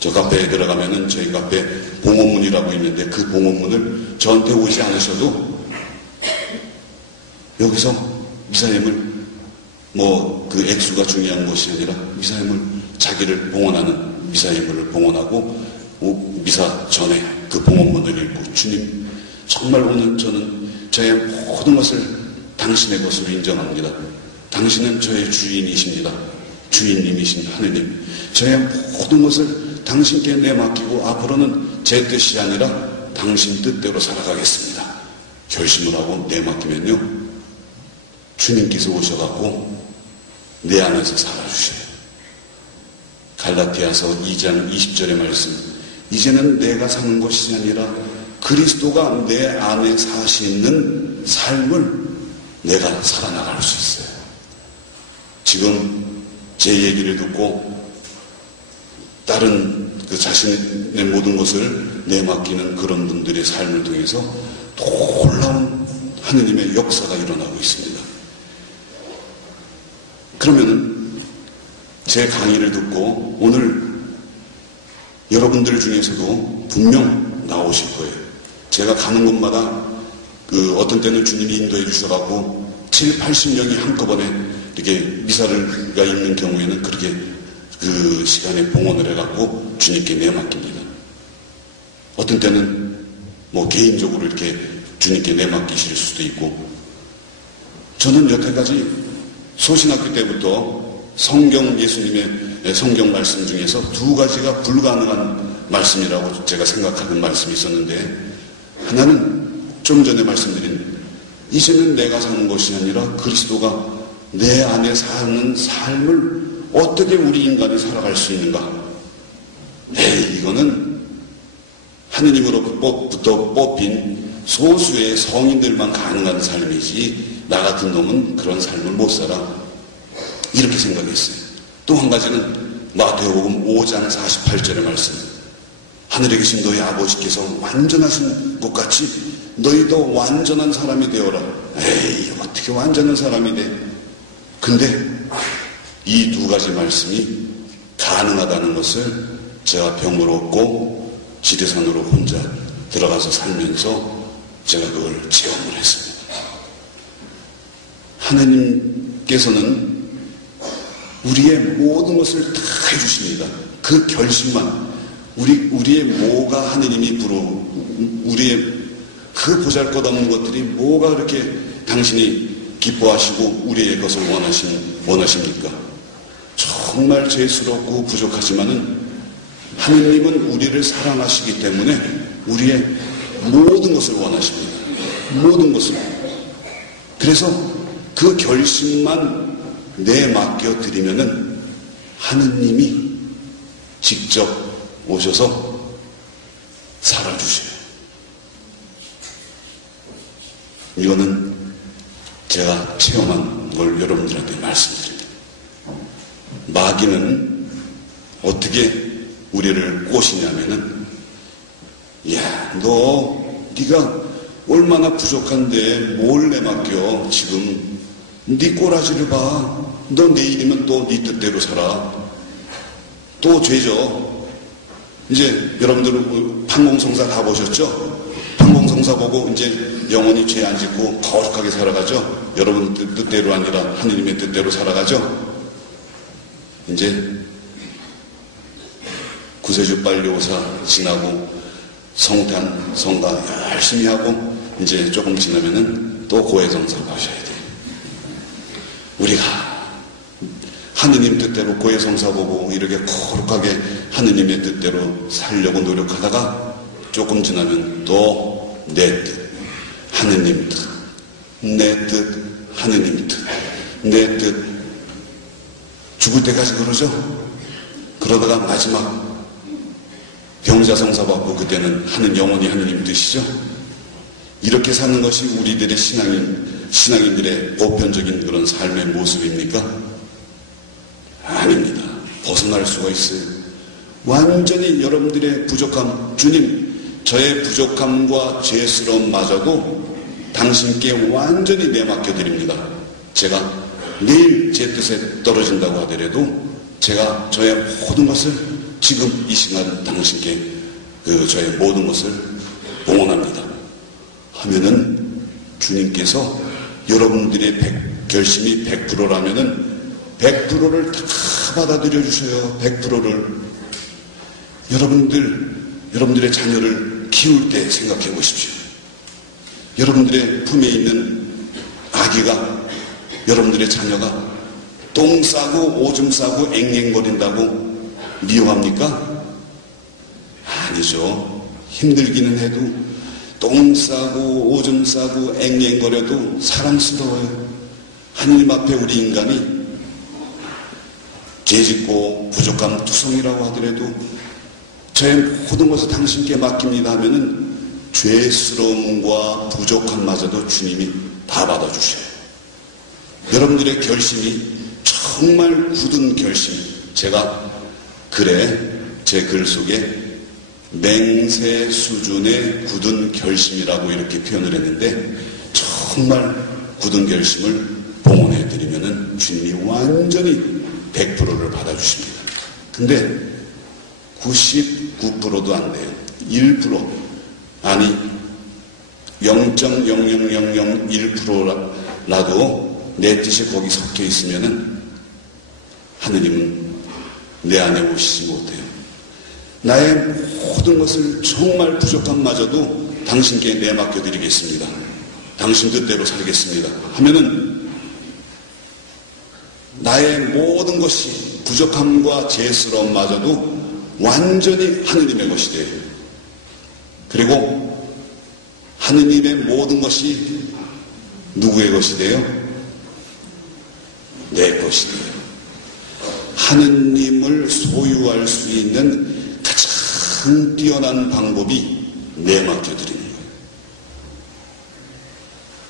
저 카페에 들어가면은 저희 카페 봉헌문이라고 있는데 그 봉헌문을 저한테 오지 않으셔도 여기서 미사님을 그 액수가 중요한 것이 아니라 미사님을 자기를 봉헌하는 미사님을 봉헌하고 미사 전에 그 봉헌문을 읽고 주님 정말 오늘 저는 저의 모든 것을 당신의 것으로 인정합니다. 당신은 저의 주인이십니다. 주인님이신 하느님, 저의 모든 것을 당신께 내맡기고 앞으로는 제 뜻이 아니라 당신 뜻대로 살아가겠습니다. 결심을 하고 내맡기면요, 주님께서 오셔갖고 내 안에서 살아주셔요. 갈라디아서 2장 20절의 말씀, 이제는 내가 사는 것이 아니라 그리스도가 내 안에 사시는 삶을 내가 살아나갈 수 있어요. 지금 제 얘기를 듣고 다른 그 자신의 모든 것을 내맡기는 그런 분들의 삶을 통해서 놀라운 하느님의 역사가 일어나고 있습니다. 그러면은 제 강의를 듣고 오늘 여러분들 중에서도 분명 나오실 거예요. 제가 가는 곳마다 어떤 때는 주님이 인도해 주셔가지고 7, 80명이 한꺼번에 이렇게 미사가 있는 경우에는 그렇게 그 시간에 봉헌을 해갖고 주님께 내맡깁니다. 어떤 때는 개인적으로 이렇게 주님께 내맡기실 수도 있고, 저는 여태까지 소신학교 때부터 예수님의 성경 말씀 중에서 2가지가 불가능한 말씀이라고 제가 생각하는 말씀이 있었는데, 하나는 좀 전에 말씀드린 이제는 내가 사는 것이 아니라 그리스도가 내 안에 사는 삶을 어떻게 우리 인간이 살아갈 수 있는가? 이거는 하느님으로부터 뽑힌 소수의 성인들만 가능한 삶이지 나 같은 놈은 그런 삶을 못 살아. 이렇게 생각했어요. 또 한 가지는 마태복음 5장 48절의 말씀, 하늘에 계신 너희 아버지께서 완전하신 것 같이 너희도 완전한 사람이 되어라. 어떻게 완전한 사람이 돼? 근데 이 2가지 말씀이 가능하다는 것을 제가 병을 얻고 지리산으로 혼자 들어가서 살면서 제가 그걸 체험을 했습니다. 하나님께서는 우리의 모든 것을 다 해주십니다. 그 결심만, 우리의 뭐가 하느님이 우리의 그 보잘것없는 것들이 뭐가 그렇게 당신이 기뻐하시고 우리의 것을 원하십니까? 정말 죄스럽고 부족하지만은 하느님은 우리를 사랑하시기 때문에 우리의 모든 것을 원하십니다. 모든 것을. 그래서 그 결심만 내맡겨 드리면은 하느님이 직접 오셔서 살아주셔요. 이거는 제가 체험한 걸 여러분들한테 말씀드립니다. 마귀는 어떻게 우리를 꼬시냐면은, 네가 얼마나 부족한데 뭘 내맡겨. 지금 네 꼬라지를 봐. 너 내일이면 또 네 뜻대로 살아. 또 죄죠. 이제 여러분들 판공성사 가보셨죠? 판공성사 보고 이제 영원히 죄 안 짓고 거룩하게 살아가죠? 여러분 뜻대로 아니라 하느님의 뜻대로 살아가죠? 이제 구세주 빨리오사 지나고 성탄, 성가 열심히 하고 이제 조금 지나면은 또 고해성사 가셔야 돼요. 우리가 하느님 뜻대로 고해성사 보고 이렇게 거룩하게 하느님의 뜻대로 살려고 노력하다가 조금 지나면 또 내 뜻, 하느님 뜻, 내 뜻, 하느님 뜻, 내 뜻. 죽을 때까지 그러죠. 그러다가 마지막 병자성사 받고 그때는 영원히 하느님 뜻이죠. 이렇게 사는 것이 우리들의 신앙인들의 보편적인 그런 삶의 모습입니까? 아닙니다. 벗어날 수가 있어요. 완전히 여러분들의 부족함, 주님, 저의 부족함과 죄스러움마저도 당신께 완전히 내맡겨드립니다. 제가 내일 제 뜻에 떨어진다고 하더라도 제가 저의 모든 것을 지금 이 시간 당신께 저의 모든 것을 봉헌합니다. 하면은 주님께서 여러분들의 결심이 100%라면은 100%를 다 받아들여 주셔요. 100%를. 여러분들의 자녀를 키울 때 생각해 보십시오. 여러분들의 품에 있는 아기가, 여러분들의 자녀가 똥 싸고 오줌 싸고 앵앵거린다고 미워합니까? 아니죠. 힘들기는 해도 똥 싸고 오줌 싸고 앵앵거려도 사랑스러워요. 하느님 앞에 우리 인간이 죄짓고 부족함 투성이라고 하더라도 저의 모든 것을 당신께 맡깁니다 하면은 죄스러움과 부족함마저도 주님이 다 받아주셔요. 여러분들의 결심이 정말 굳은 결심. 제가 제 글 속에 맹세 수준의 굳은 결심이라고 이렇게 표현을 했는데 정말 굳은 결심을 봉헌해드리면은 주님이 완전히 100%를 받아주십니다. 근데 99%도 안 돼요. 1% 아니 0.00001%라도 내 뜻이 거기 섞여 있으면은 하느님은 내 안에 오시지 못해요. 나의 모든 것을 정말 부족함마저도 당신께 내맡겨드리겠습니다. 당신 뜻대로 살겠습니다. 하면은 나의 모든 것이 부족함과 죄스러움마저도 완전히 하느님의 것이 돼요. 그리고 하느님의 모든 것이 누구의 것이 돼요? 내 것이 돼요. 하느님을 소유할 수 있는 가장 뛰어난 방법이 내맡겨드리는 거예요.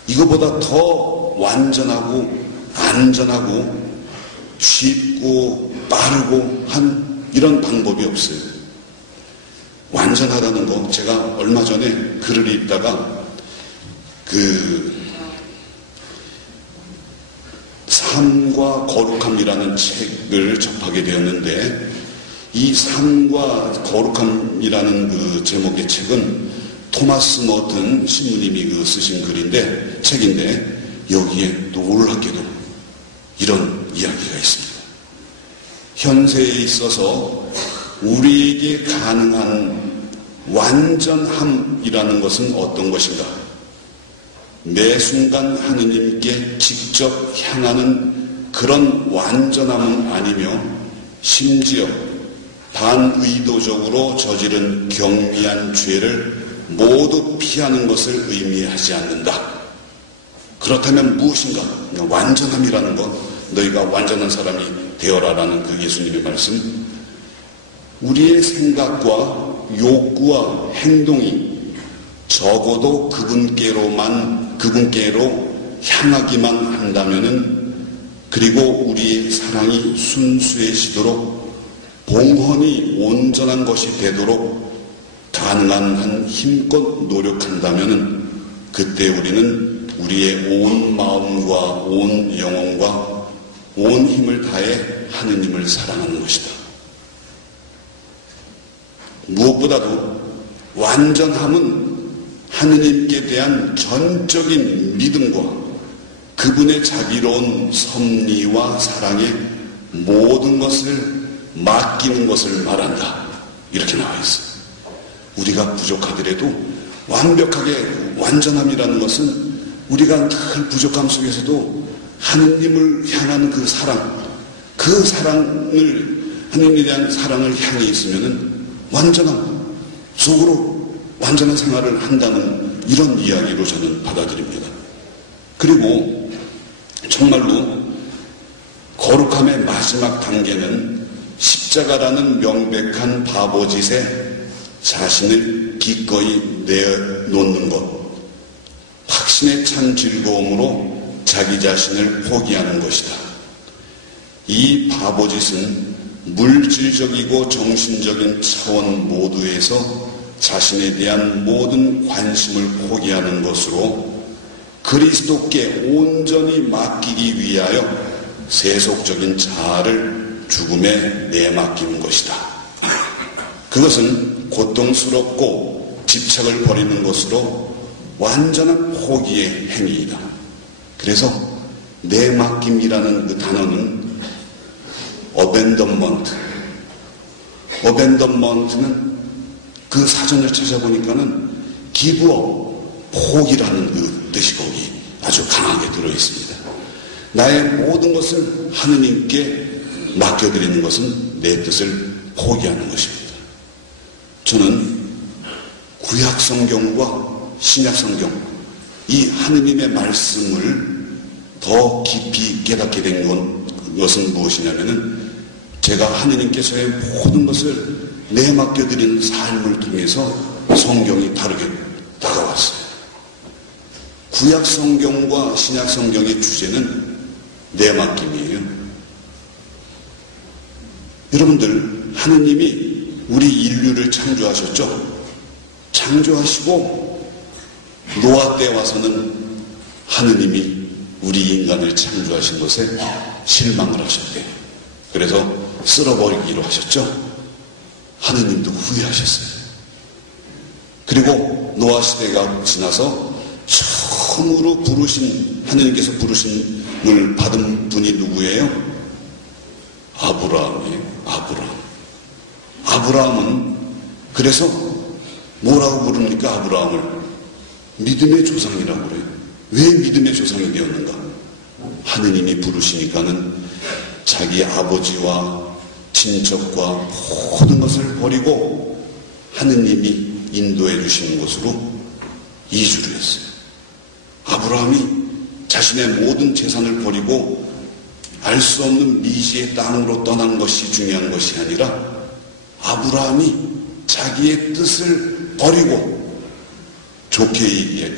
이거보다 더 완전하고 안전하고 쉽고 빠르고 한 이런 방법이 없어요. 완전하다는 거, 제가 얼마 전에 글을 읽다가 삶과 거룩함이라는 책을 접하게 되었는데, 이 삶과 거룩함이라는 제목의 책은 토마스 머튼 신부님이 쓰신 책인데, 여기에 놀랍게도 이런 이야기가 있습니다. 현세에 있어서 우리에게 가능한 완전함이라는 것은 어떤 것인가? 매 순간 하느님께 직접 향하는 그런 완전함은 아니며, 심지어 반의도적으로 저지른 경미한 죄를 모두 피하는 것을 의미하지 않는다. 그렇다면 무엇인가? 완전함이라는 것, 너희가 완전한 사람이 되어라라는 그 예수님의 말씀. 우리의 생각과 욕구와 행동이 적어도 그분께로 향하기만 한다면은, 그리고 우리의 사랑이 순수해지도록 봉헌이 온전한 것이 되도록 가능한 한 힘껏 노력한다면은, 그때 우리는 우리의 온 마음과 온 영혼과 온 힘을 다해 하느님을 사랑하는 것이다. 무엇보다도 완전함은 하느님께 대한 전적인 믿음과 그분의 자비로운 섭리와 사랑에 모든 것을 맡기는 것을 말한다. 이렇게 나와 있어요. 우리가 부족하더라도 완벽하게 완전함이라는 것은 우리가 늘 부족함 속에서도 하느님을 향한 그 사랑, 그 사랑을, 하나님에 대한 사랑을 향해 있으면은 속으로 완전한 생활을 한다는 이런 이야기로 저는 받아들입니다. 그리고 정말로 거룩함의 마지막 단계는 십자가라는 명백한 바보짓에 자신을 기꺼이 내놓는 것, 확신에 찬 즐거움으로 자기 자신을 포기하는 것이다. 이 바보짓은 물질적이고 정신적인 차원 모두에서 자신에 대한 모든 관심을 포기하는 것으로 그리스도께 온전히 맡기기 위하여 세속적인 자아를 죽음에 내맡기는 것이다. 그것은 고통스럽고 집착을 버리는 것으로 완전한 포기의 행위이다. 그래서 내맡김이라는 그 단어는 어벤던먼트는 그 사전을 찾아보니까는 기브업, 포기라는 그 뜻이 거기 아주 강하게 들어있습니다. 나의 모든 것을 하느님께 맡겨드리는 것은 내 뜻을 포기하는 것입니다. 저는 구약성경과 신약성경, 이 하느님의 말씀을 더 깊이 깨닫게 된 것은 무엇이냐면은 제가 하느님께서의 모든 것을 내맡겨드리는 삶을 통해서 성경이 다르게 다가왔어요. 구약성경과 신약성경의 주제는 내맡김이에요. 여러분들, 하느님이 우리 인류를 창조하셨죠? 창조하시고 노아 때 와서는 하느님이 우리 인간을 창조하신 것에 실망을 하셨대요. 그래서 쓸어버리기로 하셨죠? 하느님도 후회하셨어요. 그리고 노아 시대가 지나서 처음으로 하느님께서 부르심을 받은 분이 누구예요? 아브라함이에요. 아브라함은 그래서 뭐라고 부릅니까? 아브라함을 믿음의 조상이라고 그래요. 왜 믿음의 조상이 되었는가? 하느님이 부르시니까는 자기 아버지와 친척과 모든 것을 버리고 하느님이 인도해 주시는 곳으로 이주를 했어요. 아브라함이 자신의 모든 재산을 버리고 알 수 없는 미지의 땅으로 떠난 것이 중요한 것이 아니라 아브라함이 자기의 뜻을 버리고 좋게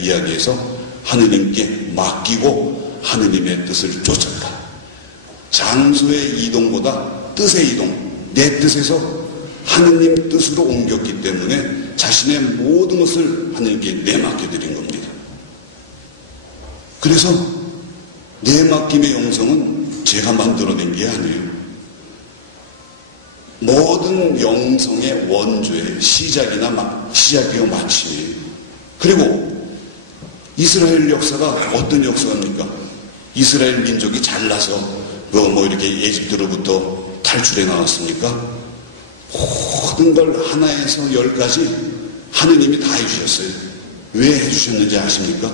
이야기해서 하느님께 맡기고 하느님의 뜻을 쫓았다. 장소의 이동보다 뜻의 이동, 내 뜻에서 하느님 뜻으로 옮겼기 때문에 자신의 모든 것을 하느님께 내맡겨드린 겁니다. 그래서 내맡김의 영성은 제가 만들어낸 게 아니에요. 모든 영성의 원조의 시작이요 마침이에요. 그리고 이스라엘 역사가 어떤 역사입니까? 이스라엘 민족이 잘나서 이렇게 에집트로부터 탈출해 나왔습니까? 모든 걸 하나에서 10가지 하느님이 다 해주셨어요. 왜 해주셨는지 아십니까?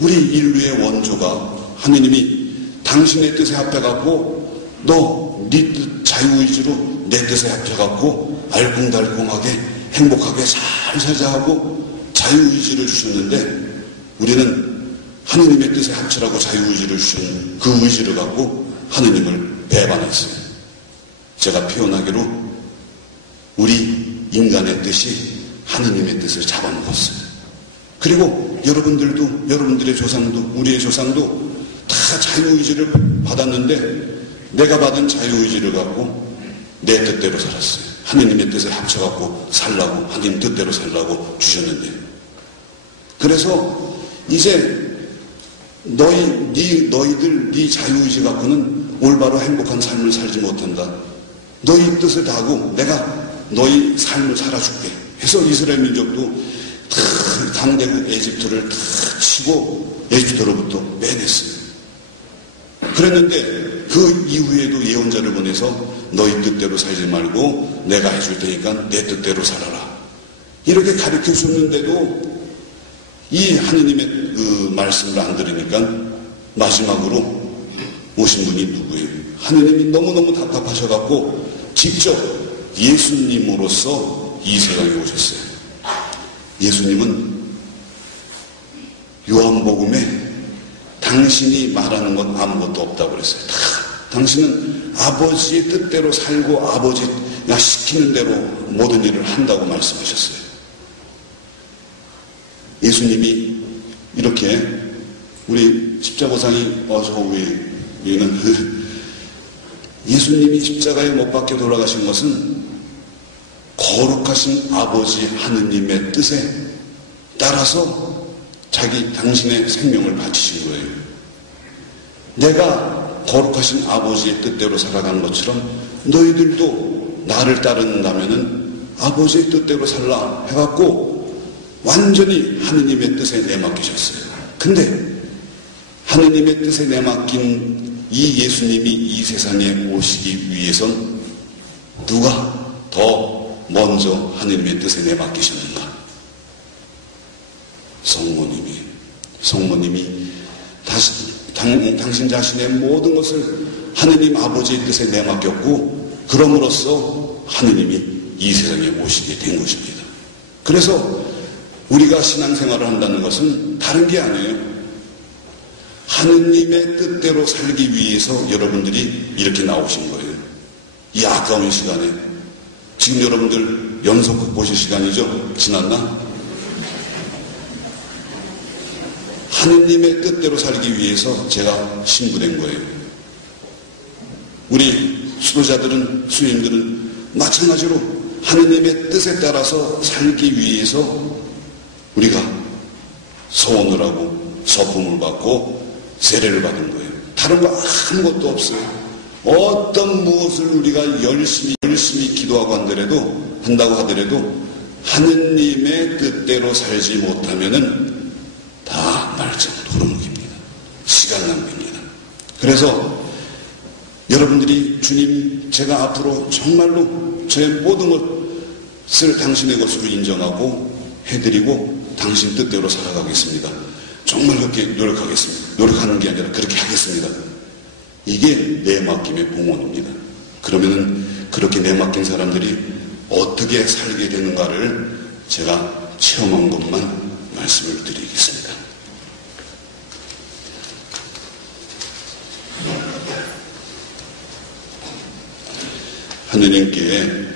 우리 인류의 원조가 하느님이 당신의 뜻에 합해갖고 너 네 뜻 자유의지로 내 뜻에 합해갖고 알콩달콩하게 행복하게 잘 살자 하고 자유의지를 주셨는데 우리는 하느님의 뜻에 합치라고 자유의지를 주신 그 의지를 갖고 하느님을 배반했어요. 제가 표현하기로 우리 인간의 뜻이 하느님의 뜻을 잡아먹었어요. 그리고 여러분들도, 여러분들의 조상도, 우리의 조상도 다 자유의지를 받았는데 내가 받은 자유의지를 갖고 내 뜻대로 살았어요. 하느님의 뜻에 합쳐갖고 살라고, 하느님 뜻대로 살라고 주셨는데. 그래서 이제 너희들 네 자유의지 갖고는 올바로 행복한 삶을 살지 못한다. 너희 뜻을 다 하고 내가 너희 삶을 살아줄게 해서 이스라엘 민족도 당대국 에집트를 다 치고 에집트로부터 빼냈어요. 그랬는데 그 이후에도 예언자를 보내서 너희 뜻대로 살지 말고 내가 해줄 테니까 내 뜻대로 살아라. 이렇게 가르쳐 줬는데도 이 하느님의 그 말씀을 안 들으니까 마지막으로 오신 분이 누구예요? 하느님이 너무너무 답답하셔갖고 직접 예수님으로서 이 세상에 오셨어요. 예수님은 요한복음에 당신이 말하는 건 아무것도 없다고 그랬어요. 당신은 아버지의 뜻대로 살고 아버지가 시키는 대로 모든 일을 한다고 말씀하셨어요. 예수님이 이렇게 우리 십자고상이 저 위에는 예수님이 십자가에 못 박혀 돌아가신 것은 거룩하신 아버지 하느님의 뜻에 따라서 당신의 생명을 바치신 거예요. 내가 거룩하신 아버지의 뜻대로 살아가는 것처럼 너희들도 나를 따른다면은 아버지의 뜻대로 살라 해갖고 완전히 하느님의 뜻에 내맡기셨어요. 근데 하느님의 뜻에 내맡긴 이 예수님이 이 세상에 오시기 위해선 누가 더 먼저 하느님의 뜻에 내맡기셨는가? 성모님이 당신 자신의 모든 것을 하느님 아버지의 뜻에 내맡겼고 그럼으로써 하느님이 이 세상에 오시게 된 것입니다. 그래서 우리가 신앙생활을 한다는 것은 다른 게 아니에요. 하느님의 뜻대로 살기 위해서 여러분들이 이렇게 나오신 거예요. 이 아까운 시간에 지금 여러분들 연속극 보실 시간이죠? 지났나? 하느님의 뜻대로 살기 위해서 제가 신부된 거예요. 우리 수도자들은, 수님들은 마찬가지로 하느님의 뜻에 따라서 살기 위해서 우리가 소원을 하고 서품을 받고 세례를 받은 거예요. 다른 거 아무것도 없어요. 어떤 무엇을 우리가 열심히 기도하고 한다고 하더라도 하느님의 뜻대로 살지 못하면은 다 말짱 도루묵입니다. 시간 낭비입니다. 그래서 여러분들이 주님, 제가 앞으로 정말로 저의 모든 것을 당신의 것으로 인정하고 해드리고 당신 뜻대로 살아가겠습니다. 정말 그렇게 노력하겠습니다. 노력하는 게 아니라 그렇게 하겠습니다. 이게 내맡김의 봉헌입니다. 그러면은 그렇게 내맡긴 사람들이 어떻게 살게 되는가를 제가 체험한 것만 말씀을 드리겠습니다. 하느님께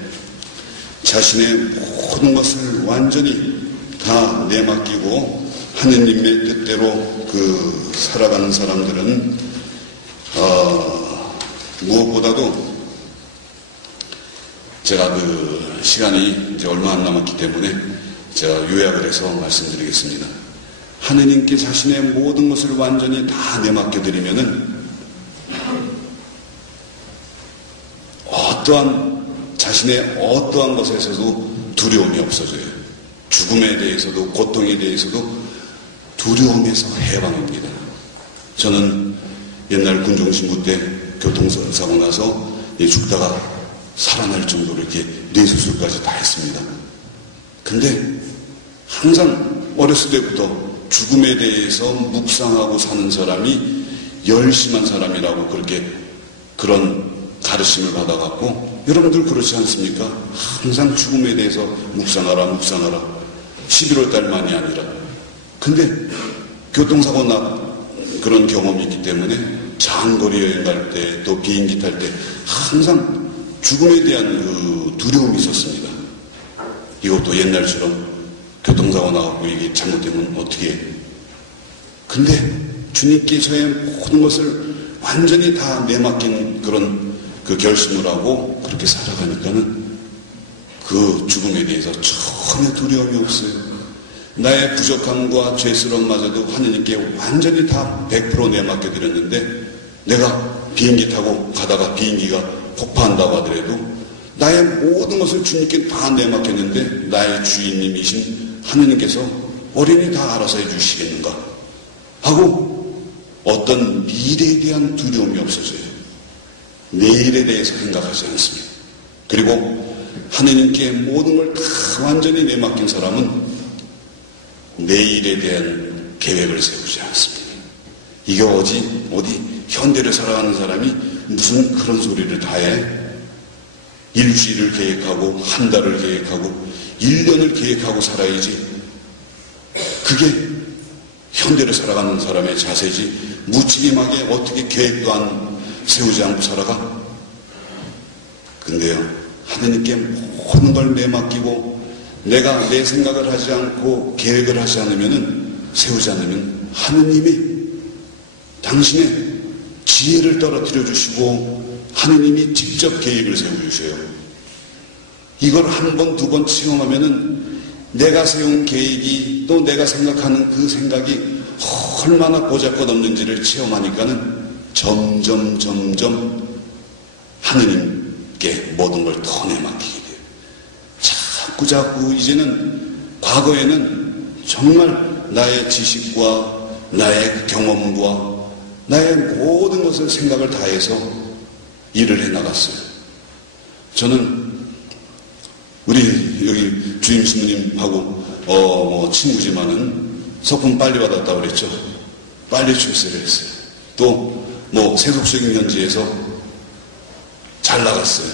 자신의 모든 것을 완전히 다 내맡기고 하느님의 뜻대로 살아가는 사람들은 무엇보다도 제가 시간이 이제 얼마 안 남았기 때문에 제가 요약을 해서 말씀드리겠습니다. 하느님께 자신의 모든 것을 완전히 다 내맡겨드리면은 자신의 어떠한 것에서도 두려움이 없어져요. 죽음에 대해서도 고통에 대해서도 두려움에서 해방입니다. 저는 옛날 군종신부 때 교통사고 나서 죽다가 살아날 정도로 이렇게 뇌수술까지 다 했습니다. 근데 항상 어렸을 때부터 죽음에 대해서 묵상하고 사는 사람이 열심한 사람이라고 그런 가르침을 받아갖고 여러분들 그렇지 않습니까? 항상 죽음에 대해서 묵상하라 11월 달만이 아니라. 근데 교통사고 그런 경험이 있기 때문에 장거리 여행 갈 때 또 비행기 탈 때 항상 죽음에 대한 두려움이 있었습니다. 이것도 옛날처럼 교통사고 나갖고 이게 잘못되면 어떻게 해. 근데 주님께 저의 모든 것을 완전히 다 내맡긴 그런 결심을 하고 그렇게 살아가니까는 그 죽음에 대해서 전혀 두려움이 없어요. 나의 부족함과 죄스러움마저도 하느님께 완전히 다 100% 내맡겨드렸는데 내가 비행기 타고 가다가 비행기가 폭파한다고 하더라도 나의 모든 것을 주님께 다 내맡겼는데 나의 주인님이신 하느님께서 어린이 다 알아서 해주시겠는가 하고 어떤 미래에 대한 두려움이 없어져요. 내일에 대해서 생각하지 않습니다. 그리고 하느님께 모든 걸 다 완전히 내맡긴 사람은 내일에 대한 계획을 세우지 않습니다. 이게 어디 현대를 살아가는 사람이 무슨 그런 소리를 다 해? 일주일을 계획하고 한 달을 계획하고 1년을 계획하고 살아야지. 그게 현대를 살아가는 사람의 자세지. 무책임하게 어떻게 계획도 안 세우지 않고 살아가? 근데요, 하느님께 모든 걸 내맡기고 내가 내 생각을 하지 않고 계획을 하지 않으면은, 세우지 않으면 하느님이 당신의 지혜를 떨어뜨려 주시고 하느님이 직접 계획을 세워주셔요. 이걸 한 번, 두 번 체험하면은 내가 세운 계획이 또 내가 생각하는 그 생각이 얼마나 보잘것없는지를 체험하니까는 점점 하느님께 모든 걸 더 내맡기게 돼요. 자꾸 이제는, 과거에는 정말 나의 지식과 나의 경험과 나의 모든 것을 생각을 다해서 일을 해나갔어요. 저는 우리 여기 주임 스님하고 친구지만은 석품 빨리 받았다고 그랬죠. 빨리 출세를 했어요. 또 세속적인 현지에서 잘 나갔어요.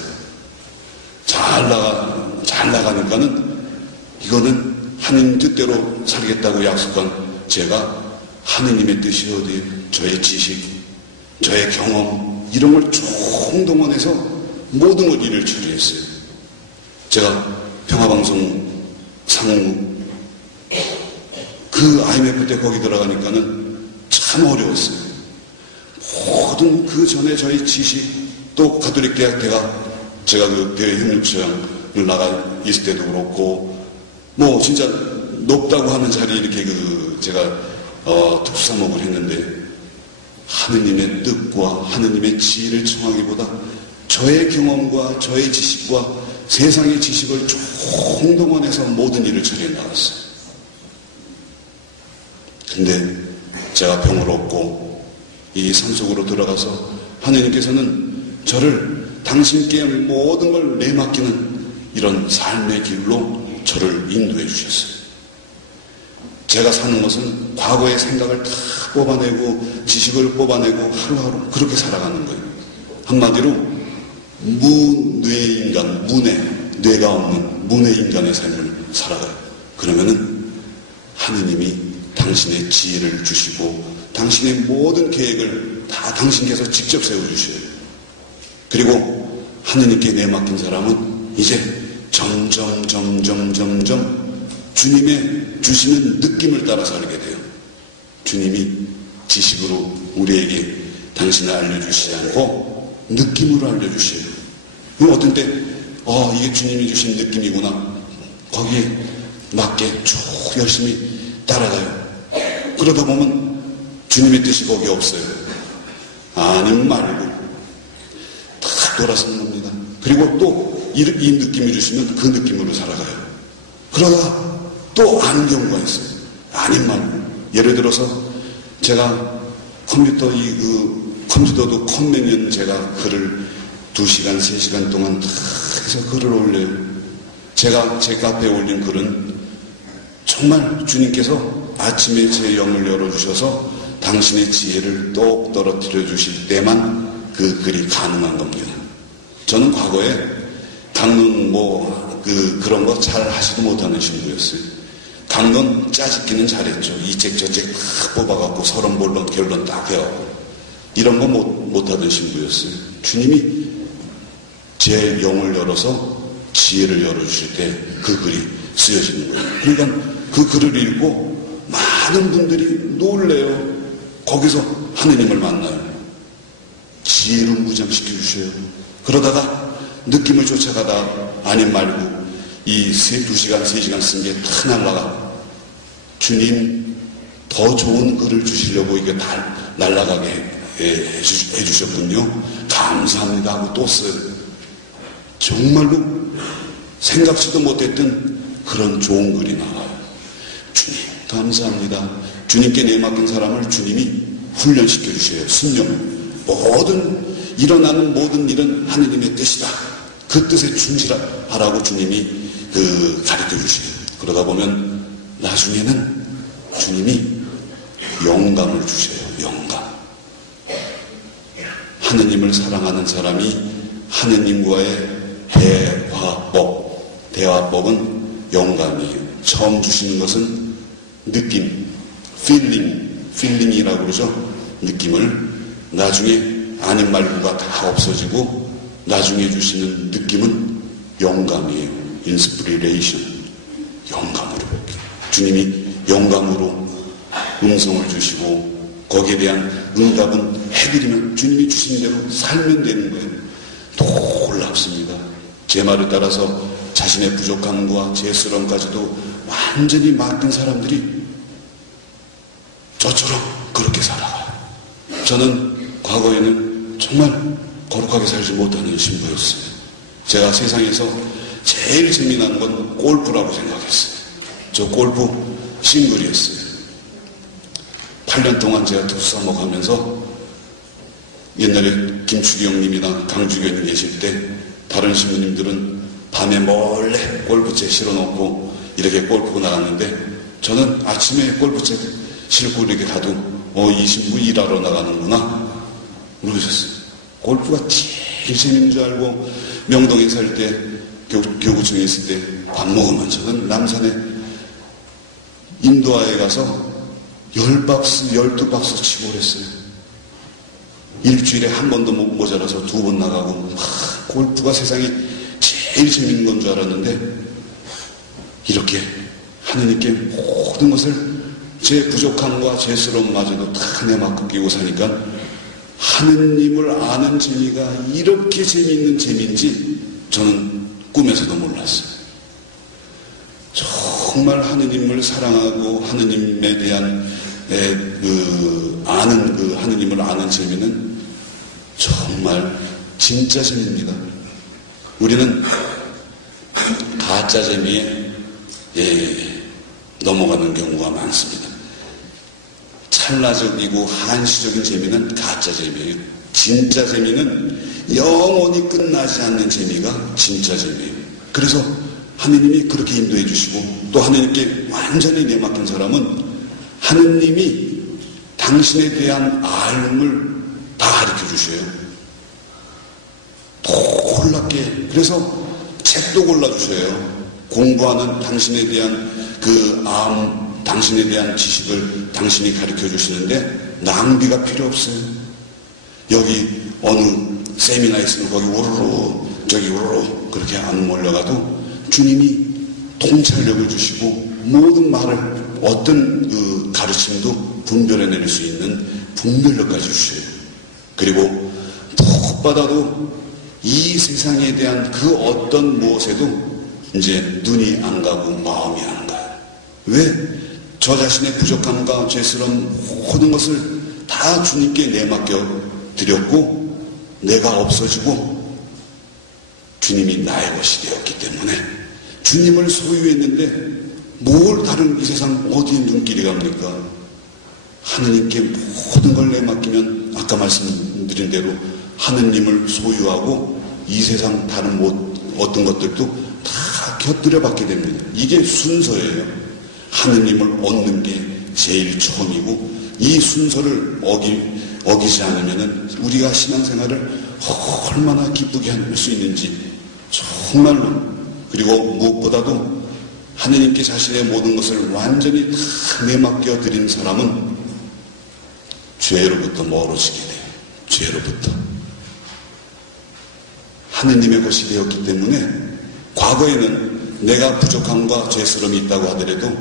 잘 나가니까는 이거는 하느님 뜻대로 살겠다고 약속한 제가 하느님의 뜻이 어디에 저의 지식, 저의 경험 이런 걸 총동원해서 모든 걸 일을 처리했어요. 제가 평화방송 상무 그 IMF 때 거기 들어가니까는 참 어려웠어요. 모든 그 전에 저희 지식 또 가톨릭 대학 제가 그 대외 협력처장을 나가 있을 때도 그렇고 진짜 높다고 하는 자리에 이렇게 제가 특수사목을 했는데 하느님의 뜻과 하느님의 지혜를 청하기보다 저의 경험과 저의 지식과 세상의 지식을 총동원해서 모든 일을 처리해 나갔어요. 근데 제가 병을 얻고 이 산속으로 들어가서 하느님께서는 저를 당신께 모든 걸 내맡기는 이런 삶의 길로 저를 인도해 주셨어요. 제가 사는 것은 과거의 생각을 다 뽑아내고 지식을 뽑아내고 하루하루 그렇게 살아가는 거예요. 한마디로 무뇌인간, 뇌가 없는 무뇌인간의 삶을 살아가요. 그러면은 하느님이 당신의 지혜를 주시고 당신의 모든 계획을 다 당신께서 직접 세워주셔요. 그리고 하느님께 내맡긴 사람은 이제 점점 주님의 주시는 느낌을 따라 살게 돼요. 주님이 지식으로 우리에게 당신을 알려주시지 않고 느낌으로 알려주셔요. 어떤 때 이게 주님이 주신 느낌이구나. 거기에 맞게 쭉 열심히 따라가요. 그러다 보면 주님의 뜻이 거기 없어요. 아님 말고 다 돌아서는 겁니다. 그리고 또 이 느낌이 주시면 그 느낌으로 살아가요. 그러다가 또 아는 경우가 있어요. 아닌 말고. 예를 들어서 제가 컴퓨터도 컴맹년 제가 글을 2시간, 3시간 동안 다 해서 글을 올려요. 제가 제 카페에 올린 글은 정말 주님께서 아침에 제 영을 열어주셔서 당신의 지혜를 똑 떨어뜨려 주실 때만 그 글이 가능한 겁니다. 저는 과거에 강론 그런 거 잘 하지도 못하는 신부였어요. 강론 짜집기는 잘했죠. 이 책 저 책 다 뽑아갖고 서론본론 결론 딱 해갖고 이런 거 못하던 신부였어요. 주님이 제 영을 열어서 지혜를 열어주실 때 그 글이 쓰여지는 거예요. 그러니까 그 글을 읽고 많은 분들이 놀래요. 거기서 하느님을 만나요. 지혜를 무장시켜 주셔요. 그러다가 느낌을 쫓아가다 아님 말고 이 2시간, 3시간 쓴 게 다 날라가. 주님 더 좋은 글을 주시려고 이게 날라가게 해주셨군요. 감사합니다 하고 또 써요. 정말로 생각지도 못했던 그런 좋은 글이 나와요. 주님 감사합니다. 주님께 내맡긴 사람을 주님이 훈련시켜 주셔요. 순종. 일어나는 모든 일은 하느님의 뜻이다. 그 뜻에 충실하라고 주님이 가르쳐 주셔요. 그러다 보면 나중에는 주님이 영감을 주셔요. 영감. 하느님을 사랑하는 사람이 하느님과의 대화법은 영감이에요. 처음 주시는 것은 느낌, 필링이라고 그러죠. 느낌을 나중에 아닌 말고가 다 없어지고 나중에 주시는 느낌은 영감이에요. 인스피레이션, 영감으로. 주님이 영감으로 음성을 주시고 거기에 대한 응답은 해드리면 주님이 주신 대로 살면 되는 거예요. 놀랍습니다. 제 말을 따라서 자신의 부족함과 죄스러움까지도 완전히 맡긴 사람들이 저처럼 그렇게 살아가요. 저는 과거에는 정말 거룩하게 살지 못하는 신부였어요. 제가 세상에서 제일 재미난 건 골프라고 생각했어요. 저 골프 싱글이었어요. 8년 동안 제가 특수사목하면서 옛날에 김추기 형님이나 강주기 형님 계실 때 다른 신부님들은 밤에 몰래 골프채 실어놓고 이렇게 골프 나갔는데 저는 아침에 골프채 싣고 이렇게 가도 이 신부 일하러 나가는구나 모르셨어요. 골프가 제일 재밌는 줄 알고 명동에 살 때 교구청에 있을 때 밥 먹으면 저는 남산에 인도아에 가서 10박스, 12박스 치고 그랬어요. 일주일에 한 번도 못 모자라서 2번 나가고 골프가 세상에 제일 재밌는 건 줄 알았는데 이렇게 하느님께 모든 것을 제 부족함과 죄스러움마저도 다 내맡고 끼고 사니까 하느님을 아는 재미가 이렇게 재미있는 재미인지 저는 꿈에서도 몰랐어요. 정말 하느님을 사랑하고 하느님에 대한 하느님을 아는 재미는 정말 진짜 재미입니다. 우리는 가짜 재미에 넘어가는 경우가 많습니다. 찰나적이고 한시적인 재미는 가짜 재미예요. 진짜 재미는 영원히 끝나지 않는 재미가 진짜 재미예요. 그래서 하느님이 그렇게 인도해 주시고 또 하느님께 완전히 내맡긴 사람은 하느님이 당신에 대한 알음을 다 가르쳐 주셔요. 놀랍게. 그래서 책도 골라주셔요. 공부하는 당신에 대한 당신에 대한 지식을 당신이 가르쳐 주시는데 낭비가 필요 없어요. 여기 어느 세미나 있으면 거기 우르르 저기 우르르 그렇게 안 몰려가도 주님이 통찰력을 주시고 모든 말을 어떤 가르침도 분별해낼 수 있는 분별력까지 주셔요. 그리고 푹 받아도 이 세상에 대한 그 어떤 무엇에도 이제 눈이 안 가고 마음이 안 가요. 왜? 저 자신의 부족함과 죄스러운 모든 것을 다 주님께 내맡겨 드렸고 내가 없어지고 주님이 나의 것이 되었기 때문에 주님을 소유했는데 뭘 다른 이 세상 어디에 눈길이 갑니까? 하느님께 모든 걸 내맡기면 아까 말씀드린 대로 하느님을 소유하고 이 세상 다른 어떤 것들도 다 곁들여 받게 됩니다. 이게 순서예요. 하느님을 얻는 게 제일 처음이고 이 순서를 어기지 않으면 우리가 신앙생활을 얼마나 기쁘게 할 수 있는지 정말로. 그리고 무엇보다도 하느님께 자신의 모든 것을 완전히 다 내맡겨 드린 사람은 죄로부터 멀어지게 돼요. 죄로부터. 하느님의 것이 되었기 때문에 과거에는 내가 부족함과 죄스러움이 있다고 하더라도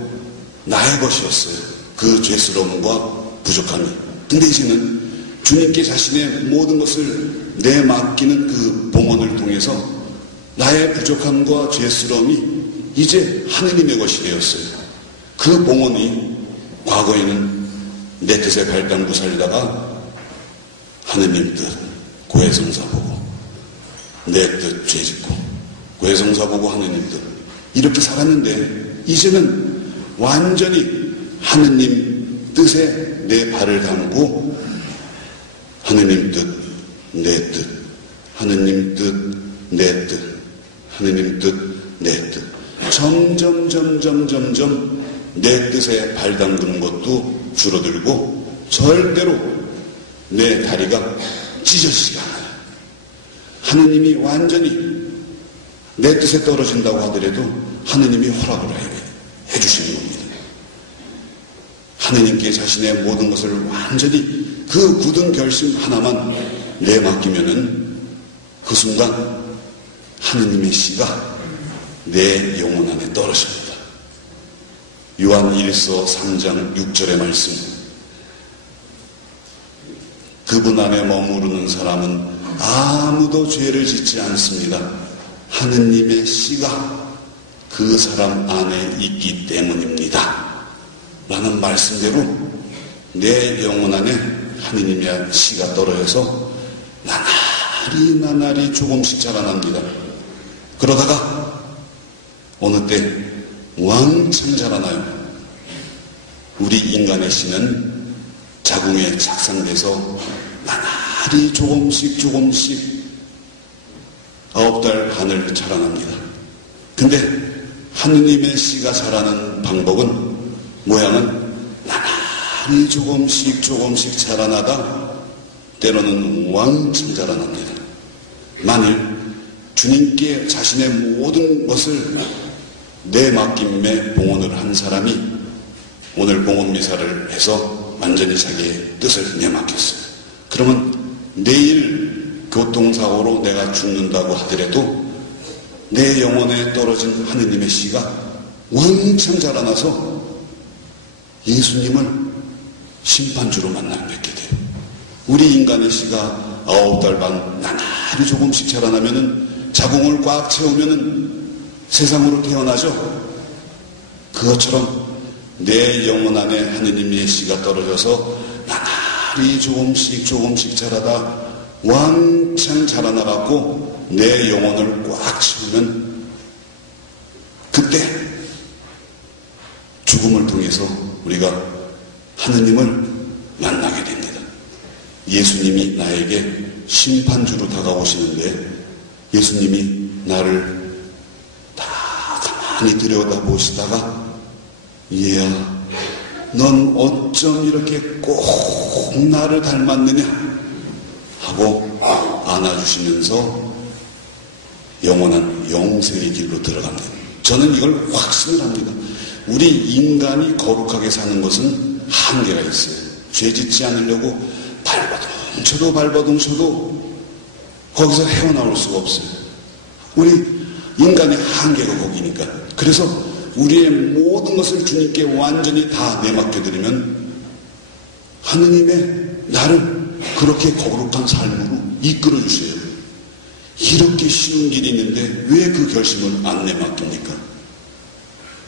나의 것이었어요. 그 죄스러움과 부족함이. 근데 이제는 주님께 자신의 모든 것을 내맡기는 그 봉헌을 통해서 나의 부족함과 죄스러움이 이제 하느님의 것이 되었어요. 그 봉헌이 과거에는 내 뜻에 발당구 살다가 하느님 뜻 고해성사 보고 내 뜻 죄짓고 고해성사 보고 하느님 뜻 이렇게 살았는데 이제는 완전히 하느님 뜻에 내 발을 담고 하느님 뜻, 내 뜻, 하느님 뜻, 내 뜻, 하느님 뜻, 내 뜻. 점점 내 뜻에 발 담그는 것도 줄어들고 절대로 내 다리가 찢어지지가 않아요. 하느님이 완전히 내 뜻에 떨어진다고 하더라도 하느님이 허락을 해주시는 겁니다. 하느님께 자신의 모든 것을 완전히 그 굳은 결심 하나만 내맡기면은 그 순간 하느님의 씨가 내 영혼 안에 떨어집니다. 요한 1서 3장 6절의 말씀. 그분 안에 머무르는 사람은 아무도 죄를 짓지 않습니다. 하느님의 씨가 그 사람 안에 있기 때문입니다. 라는 말씀대로 내 영혼 안에 하느님의 씨가 떨어져서 나날이 조금씩 자라납니다. 그러다가 어느 때 왕창 자라나요. 우리 인간의 씨는 자궁에 착상돼서 나날이 조금씩 9달 간을 자라납니다. 근데 하느님의 씨가 자라는 방법은 모양은 나날이 조금씩 자라나다 때로는 왕창 자라납니다. 만일 주님께 자신의 모든 것을 내맡김에 봉헌을 한 사람이 오늘 봉헌 미사를 해서 완전히 자기의 뜻을 내맡겼어요. 그러면 내일 교통사고로 내가 죽는다고 하더라도 내 영혼에 떨어진 하느님의 씨가 왕창 자라나서 예수님을 심판주로 뵙게 돼요. 우리 인간의 씨가 9달 반 나날이 조금씩 자라나면은 자궁을 꽉 채우면은 세상으로 태어나죠. 그것처럼 내 영혼 안에 하느님의 씨가 떨어져서 나날이 조금씩 자라다 왕창 자라나갖고 내 영혼을 꽉 채우면 그때 죽음을 통해서 우리가 하느님을 만나게 됩니다. 예수님이 나에게 심판주로 다가오시는데 예수님이 나를 다 가만히 들여다보시다가 얘야, 넌 어쩜 이렇게 꼭 나를 닮았느냐 하고 안아주시면서 영원한 영생의 길로 들어갑니다. 저는 이걸 확신을 합니다. 우리 인간이 거룩하게 사는 것은 한계가 있어요. 죄 짓지 않으려고 발버둥쳐도 거기서 헤어나올 수가 없어요. 우리 인간의 한계가 거기니까. 그래서 우리의 모든 것을 주님께 완전히 다 내맡겨드리면 하느님의 나를 그렇게 거룩한 삶으로 이끌어 주세요. 이렇게 쉬운 길이 있는데 왜 그 결심을 안 내맡깁니까?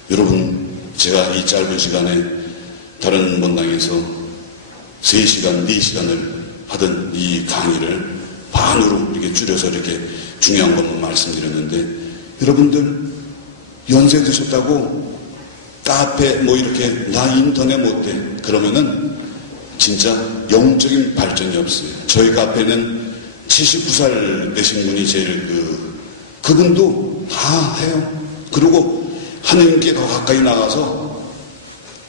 여러분, 제가 이 짧은 시간에 다른 본당에서 3시간, 4시간을 하던 이 강의를 반으로 이렇게 줄여서 이렇게 중요한 것만 말씀드렸는데, 여러분들 연세 드셨다고 카페 이렇게 나 인터넷 못해 그러면은 진짜 영적인 발전이 없어요. 저희 카페는 79살 되신 분이 제일 그분도 다 해요. 그리고 하느님께 더 가까이 나가서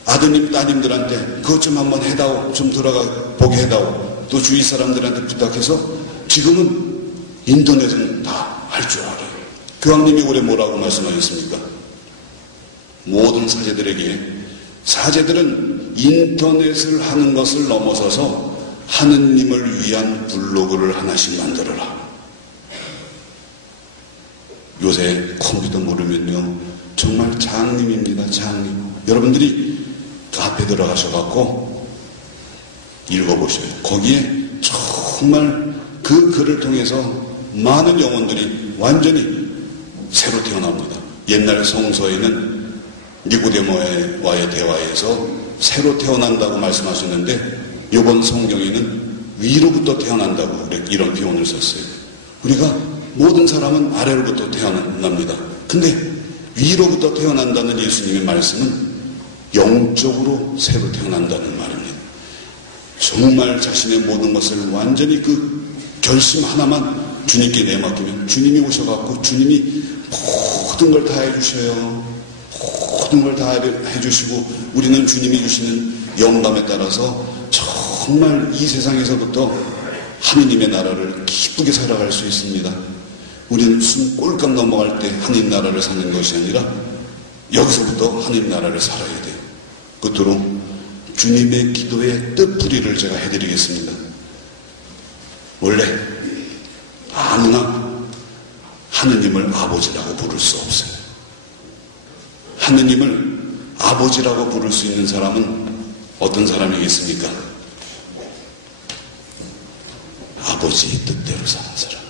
아드님 따님들한테 그것 좀 한번 해다오, 좀 들어가 보게 해다오, 또 주위 사람들한테 부탁해서 지금은 인터넷은 다 할 줄 알아요. 교황님이 올해 뭐라고 말씀하셨습니까? 모든 사제들은 인터넷을 하는 것을 넘어서서 하느님을 위한 블로그를 하나씩 만들어라. 요새 컴퓨터 모르면요 정말 장님입니다. 장님. 여러분들이 카페 들어가셔갖고 읽어보셔요. 거기에 정말 그 글을 통해서 많은 영혼들이 완전히 새로 태어납니다. 옛날 성서에는 니고데모와의 대화에서 새로 태어난다고 말씀하셨는데 이번 성경에는 위로부터 태어난다고 이런 표현을 썼어요. 우리가 모든 사람은 아래로부터 태어납니다. 근데 위로부터 태어난다는 예수님의 말씀은 영적으로 새로 태어난다는 말입니다. 정말 자신의 모든 것을 완전히 그 결심 하나만 주님께 내맡기면 주님이 오셔갖고 주님이 모든 걸 다 해주셔요. 모든 걸 다 해주시고 우리는 주님이 주시는 영감에 따라서 정말 이 세상에서부터 하느님의 나라를 기쁘게 살아갈 수 있습니다. 우리는 무슨 꼴값 넘어갈 때 하느님 나라를 사는 것이 아니라 여기서부터 하느님 나라를 살아야 돼요. 끝으로 주님의 기도의 뜻풀이를 제가 해드리겠습니다. 원래 아무나 하느님을 아버지라고 부를 수 없어요. 하느님을 아버지라고 부를 수 있는 사람은 어떤 사람이겠습니까? 아버지의 뜻대로 사는 사람.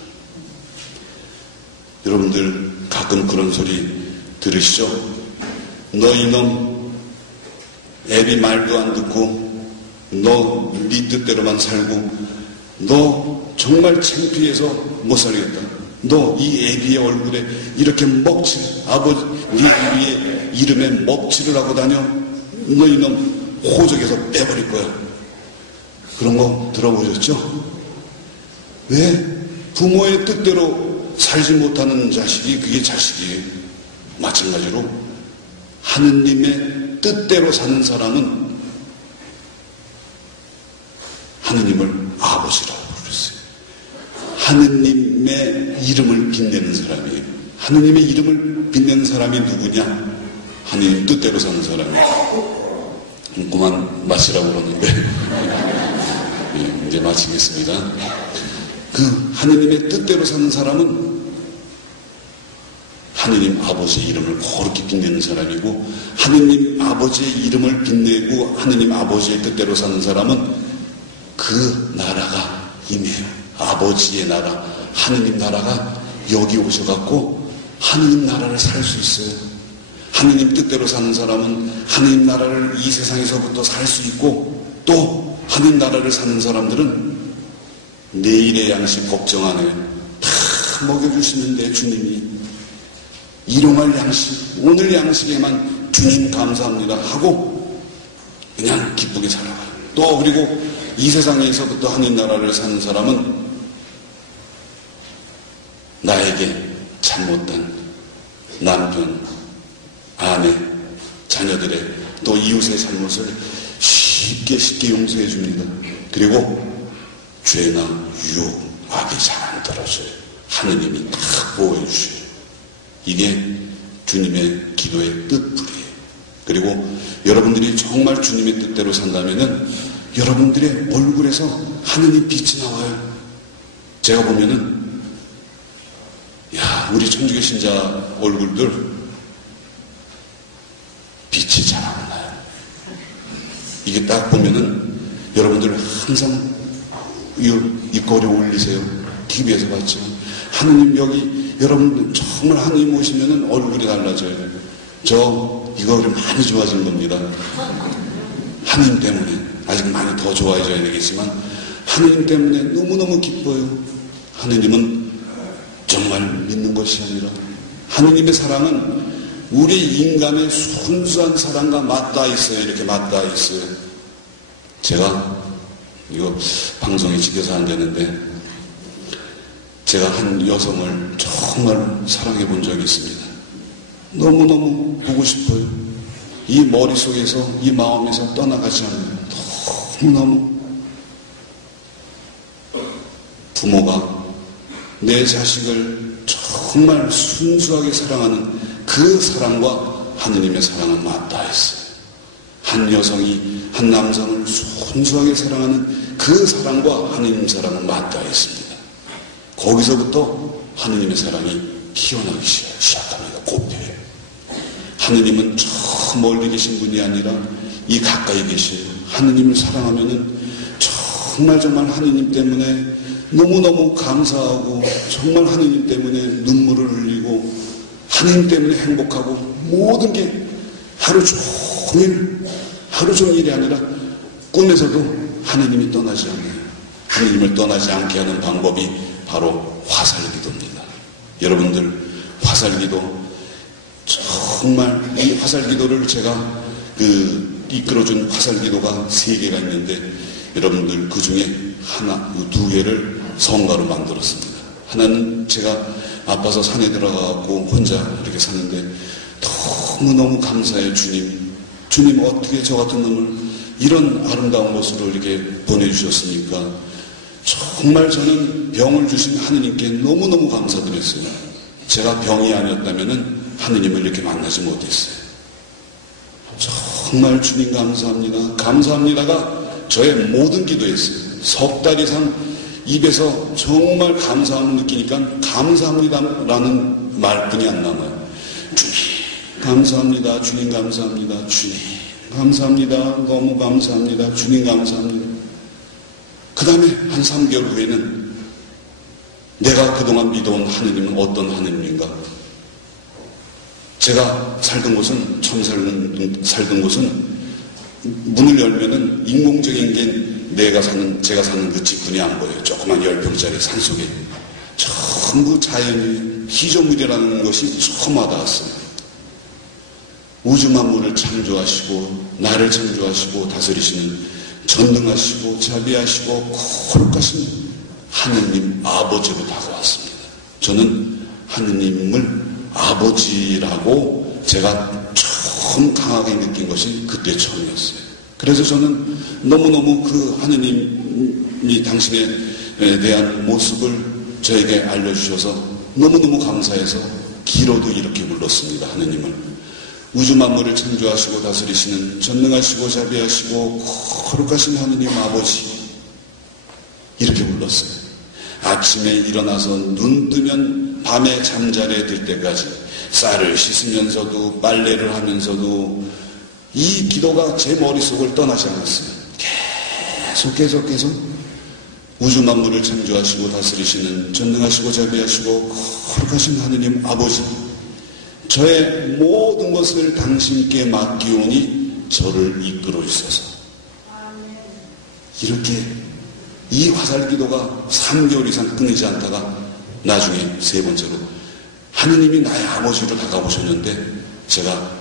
여러분들 가끔 그런 소리 들으시죠? 너 이놈 애비 말도 안 듣고 너 네 뜻대로만 살고 너 정말 창피해서 못 살겠다. 너 이 애비의 얼굴에 이렇게 먹칠 아버지 네 애비의 이름에 먹칠을 하고 다녀. 너 이놈 호적에서 빼버릴 거야. 그런 거 들어보셨죠? 왜? 부모의 뜻대로 살지 못하는 자식이 그게 자식이에요. 마찬가지로 하느님의 뜻대로 사는 사람은 하느님을 아버지라고 부르세요. 하느님의 이름을 빛내는 사람이에요. 하느님의 이름을 빛내는 사람이 누구냐? 하느님 뜻대로 사는 사람이에요. 그만 마치라고 그러는데 네, 이제 마치겠습니다. 그 하느님의 뜻대로 사는 사람은 하느님 아버지의 이름을 거룩히 빛내는 사람이고, 하느님 아버지의 이름을 빛내고 하느님 아버지의 뜻대로 사는 사람은 그 나라가 임해요. 아버지의 나라, 하느님 나라가 여기 오셔갖고 하느님 나라를 살 수 있어요. 하느님 뜻대로 사는 사람은 하느님 나라를 이 세상에서부터 살 수 있고, 또 하느님 나라를 사는 사람들은 내일의 양식 걱정 안 해요. 다 먹여주시는데 주님이 일용할 양식, 오늘 양식에만 주님 감사합니다 하고 그냥 기쁘게 살아가요. 또 그리고 이 세상에서부터 하느님 나라를 사는 사람은 나에게 잘못한 남편, 아내, 자녀들의 또 이웃의 잘못을 쉽게 용서해 줍니다. 그리고 죄나 유혹, 악이 잘 안 떨어져요. 하느님이 다 보호해 주셔요. 이게 주님의 기도의 뜻풀이에요. 그리고 여러분들이 정말 주님의 뜻대로 산다면은 여러분들의 얼굴에서 하느님 빛이 나와요. 제가 보면은 야, 우리 천주교 신자 얼굴들 빛이 잘 안 나요. 이게 딱 보면은 여러분들 항상 입꼬리 올리세요. TV에서 봤죠. 하느님 여기 여러분 정말 하느님 오시면은 얼굴이 달라져요. 저 이거 많이 좋아진 겁니다. 하느님 때문에 아직 많이 더 좋아져야 되겠지만 하느님 때문에 너무너무 기뻐요. 하느님은 정말 믿는 것이 아니라 하느님의 사랑은 우리 인간의 순수한 사랑과 맞닿아 있어요. 이렇게 맞닿아 있어요. 제가 이거 방송에 찍혀서 안 되는데 제가 한 여성을 정말 사랑해 본 적이 있습니다. 너무너무 보고 싶어요. 이 머릿속에서 이 마음에서 떠나가지 않아요. 너무너무 부모가 내 자식을 정말 순수하게 사랑하는 그 사랑과 하느님의 사랑은 맞닿아 있어요. 한 여성이 한 남성을 순수하게 사랑하는 그 사랑과 하느님 사랑은 맞닿아 있습니다. 거기서부터 하느님의 사랑이 피어나기 시작합니다. 곱해요. 하느님은 저 멀리 계신 분이 아니라 이 가까이 계셔요. 하느님을 사랑하면은 정말 하느님 때문에 너무너무 감사하고 정말 하느님 때문에 눈물을 흘리고 하느님 때문에 행복하고 모든 게 하루 종일이 아니라 꿈에서도 하느님이 떠나지 않아요. 하느님을 떠나지 않게 하는 방법이 바로 화살기도입니다. 여러분들 화살기도 정말 이 화살기도를 제가 이끌어준 화살기도가 3개가 있는데 여러분들 그 중에 두 개를 성가로 만들었습니다. 하나는 제가 아파서 산에 들어가고 혼자 이렇게 사는데 너무너무 감사해요. 주님 어떻게 저 같은 놈을 이런 아름다운 곳으로 이렇게 보내주셨으니까 정말 저는 병을 주신 하느님께 너무너무 감사드렸어요. 제가 병이 아니었다면 하느님을 이렇게 만나지 못했어요. 정말 주님 감사합니다. 감사합니다가 저의 모든 기도였어요. 석 달 이상 입에서 정말 감사함을 느끼니까 감사합니다라는 말뿐이 안 남아요. 주님 감사합니다. 주님 감사합니다. 주님 감사합니다. 너무 감사합니다. 주님 감사합니다. 그 다음에 한 3개월 후에는 내가 그동안 믿어온 하느님은 어떤 하느님인가? 제가 살던 곳은, 처음 살던 곳은 문을 열면은 인공적인 게 제가 사는 그 집분이 안 보여요. 조그만 10평짜리 산속에. 전부 자연이, 희조물이라는 것이 처음 와닿았어요. 우주 만물을 창조하시고, 나를 창조하시고, 다스리시는 전능하시고, 자비하시고, 거룩하신 하느님 아버지로 다가왔습니다. 저는 하느님을 아버지라고 제가 처음 강하게 느낀 것이 그때 처음이었어요. 그래서 저는 너무너무 그 하느님이 당신에 대한 모습을 저에게 알려주셔서 너무너무 감사해서 기로도 이렇게 불렀습니다. 하느님을. 우주 만물을 창조하시고 다스리시는 전능하시고 자비하시고 거룩하신 하느님 아버지, 이렇게 불렀어요. 아침에 일어나서 눈 뜨면 밤에 잠자리에 들 때까지 쌀을 씻으면서도 빨래를 하면서도 이 기도가 제 머릿속을 떠나지 않았어요. 계속 우주 만물을 창조하시고 다스리시는 전능하시고 자비하시고 거룩하신 하느님 아버지, 저의 모든 것을 당신께 맡기오니 저를 이끌어 주소서. 이렇게 이 화살 기도가 3개월 이상 끊이지 않다가 나중에 세 번째로 하느님이 나의 아버지로 다가오셨는데, 제가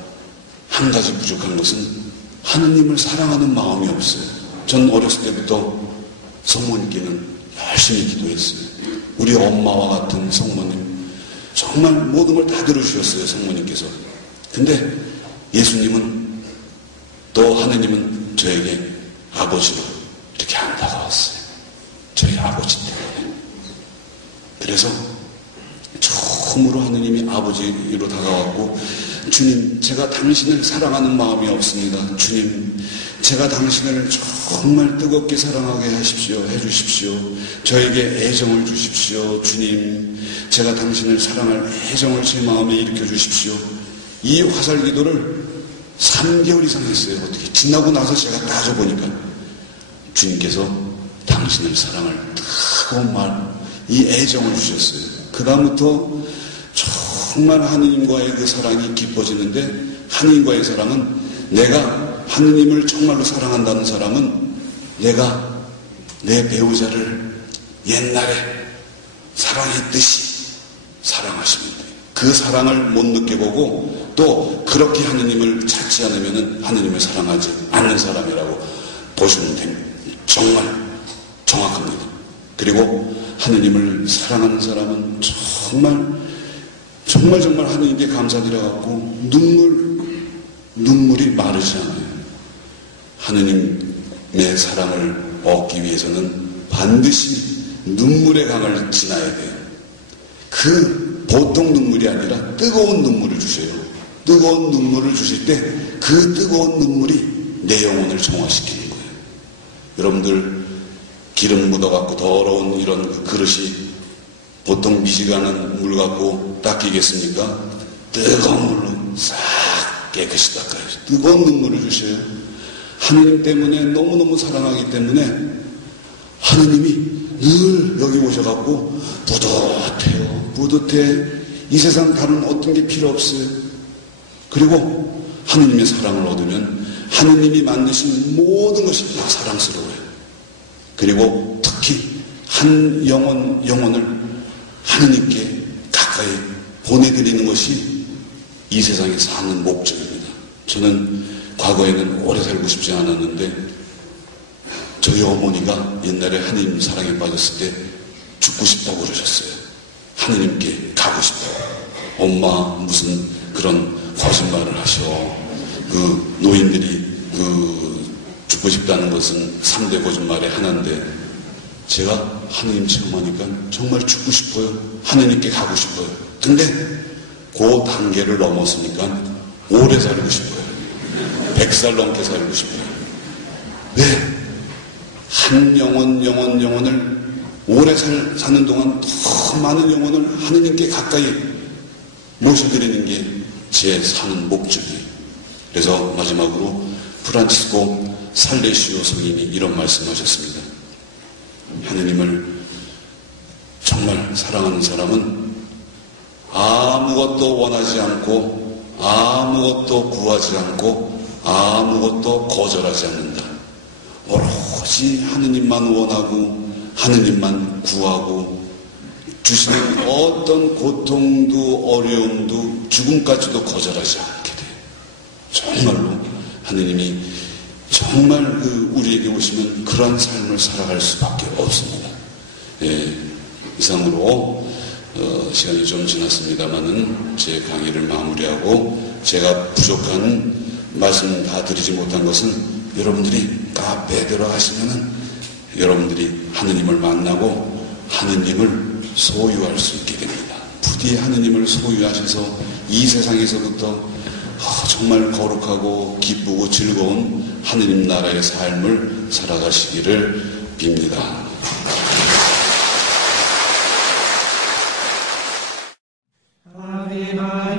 한 가지 부족한 것은 하느님을 사랑하는 마음이 없어요. 전 어렸을 때부터 성모님께는 열심히 기도했어요. 우리 엄마와 같은 성모님, 정말 모든 걸 다 들어주셨어요, 성모님께서. 근데 예수님은, 또 하느님은 저에게 아버지로 이렇게 안 다가왔어요. 저희 아버지 때문에. 그래서 처음으로 하느님이 아버지로 다가왔고, 주님, 제가 당신을 사랑하는 마음이 없습니다. 주님, 제가 당신을 정말 뜨겁게 사랑하게 해주십시오. 저에게 애정을 주십시오. 주님, 제가 당신을 사랑할 애정을 제 마음에 일으켜 주십시오. 이 화살 기도를 3개월 이상 했어요. 어떻게 지나고 나서 제가 따져보니까 주님께서 당신을 사랑할 뜨거운 말, 이 애정을 주셨어요. 그 다음부터 정말 하느님과의 그 사랑이 깊어지는데, 하느님과의 사랑은, 내가 하느님을 정말로 사랑한다는 사람은 내가 내 배우자를 옛날에 사랑했듯이 사랑하십니다. 그 사랑을 못 느껴보고 또 그렇게 하느님을 찾지 않으면 하느님을 사랑하지 않는 사람이라고 보시면 됩니다. 정말 정확합니다. 그리고 하느님을 사랑하는 사람은 정말 하느님께 감사드려갖고 눈물이 마르지 않아요. 하느님의 사랑을 얻기 위해서는 반드시 눈물의 강을 지나야 돼요. 그 보통 눈물이 아니라 뜨거운 눈물을 주셔요. 뜨거운 눈물을 주실 때 그 뜨거운 눈물이 내 영혼을 정화시키는 거예요. 여러분들 기름 묻어갖고 더러운 이런 그릇이 보통 미지근한 물 갖고 닦이겠습니까? 뜨거운 물로 싹 깨끗이 닦아요. 뜨거운 눈물을 주셔요. 하느님 때문에 너무너무 사랑하기 때문에 하느님이 늘 여기 오셔갖고 뿌듯해. 이 세상 다른 어떤 게 필요 없어요. 그리고 하느님의 사랑을 얻으면 하느님이 만드신 모든 것이 다 사랑스러워요. 그리고 특히 한 영혼을 하느님께 가까이 보내드리는 것이 이 세상에 사는 목적입니다. 저는 과거에는 오래 살고 싶지 않았는데, 저희 어머니가 옛날에 하느님 사랑에 빠졌을 때 죽고 싶다고 그러셨어요. 하느님께 가고 싶다고. 엄마 무슨 그런 거짓말을 하셔. 그 노인들이 그 죽고 싶다는 것은 3대 거짓말의 하나인데 제가 하느님 체험하니까 정말 죽고 싶어요. 하느님께 가고 싶어요. 근데 그 단계를 넘었으니까 오래 살고 싶어요. 100살 넘게 살고 싶어요. 네. 한 영혼을 오래 사는 동안 더 많은 영혼을 하느님께 가까이 모셔드리는 게 제 사는 목적이에요. 그래서 마지막으로 프란치스코 살레시오 성인이 이런 말씀하셨습니다. 하느님을 정말 사랑하는 사람은 아무것도 원하지 않고 아무것도 구하지 않고 아무것도 거절하지 않는다. 오로지 하느님만 원하고 하느님만 구하고 주시는 어떤 고통도 어려움도 죽음까지도 거절하지 않게 돼요. 정말로 하느님이 정말 우리에게 오시면 그런 삶을 살아갈 수밖에 없습니다. 예, 이상으로 시간이 좀 지났습니다만은 제 강의를 마무리하고 제가 부족한 말씀 다 드리지 못한 것은 여러분들이 카페에 들어가시면은 여러분들이 하느님을 만나고 하느님을 소유할 수 있게 됩니다. 부디 하느님을 소유하셔서 이 세상에서부터 정말 거룩하고 기쁘고 즐거운 하느님 나라의 삶을 살아가시기를 빕니다. Ave Maria.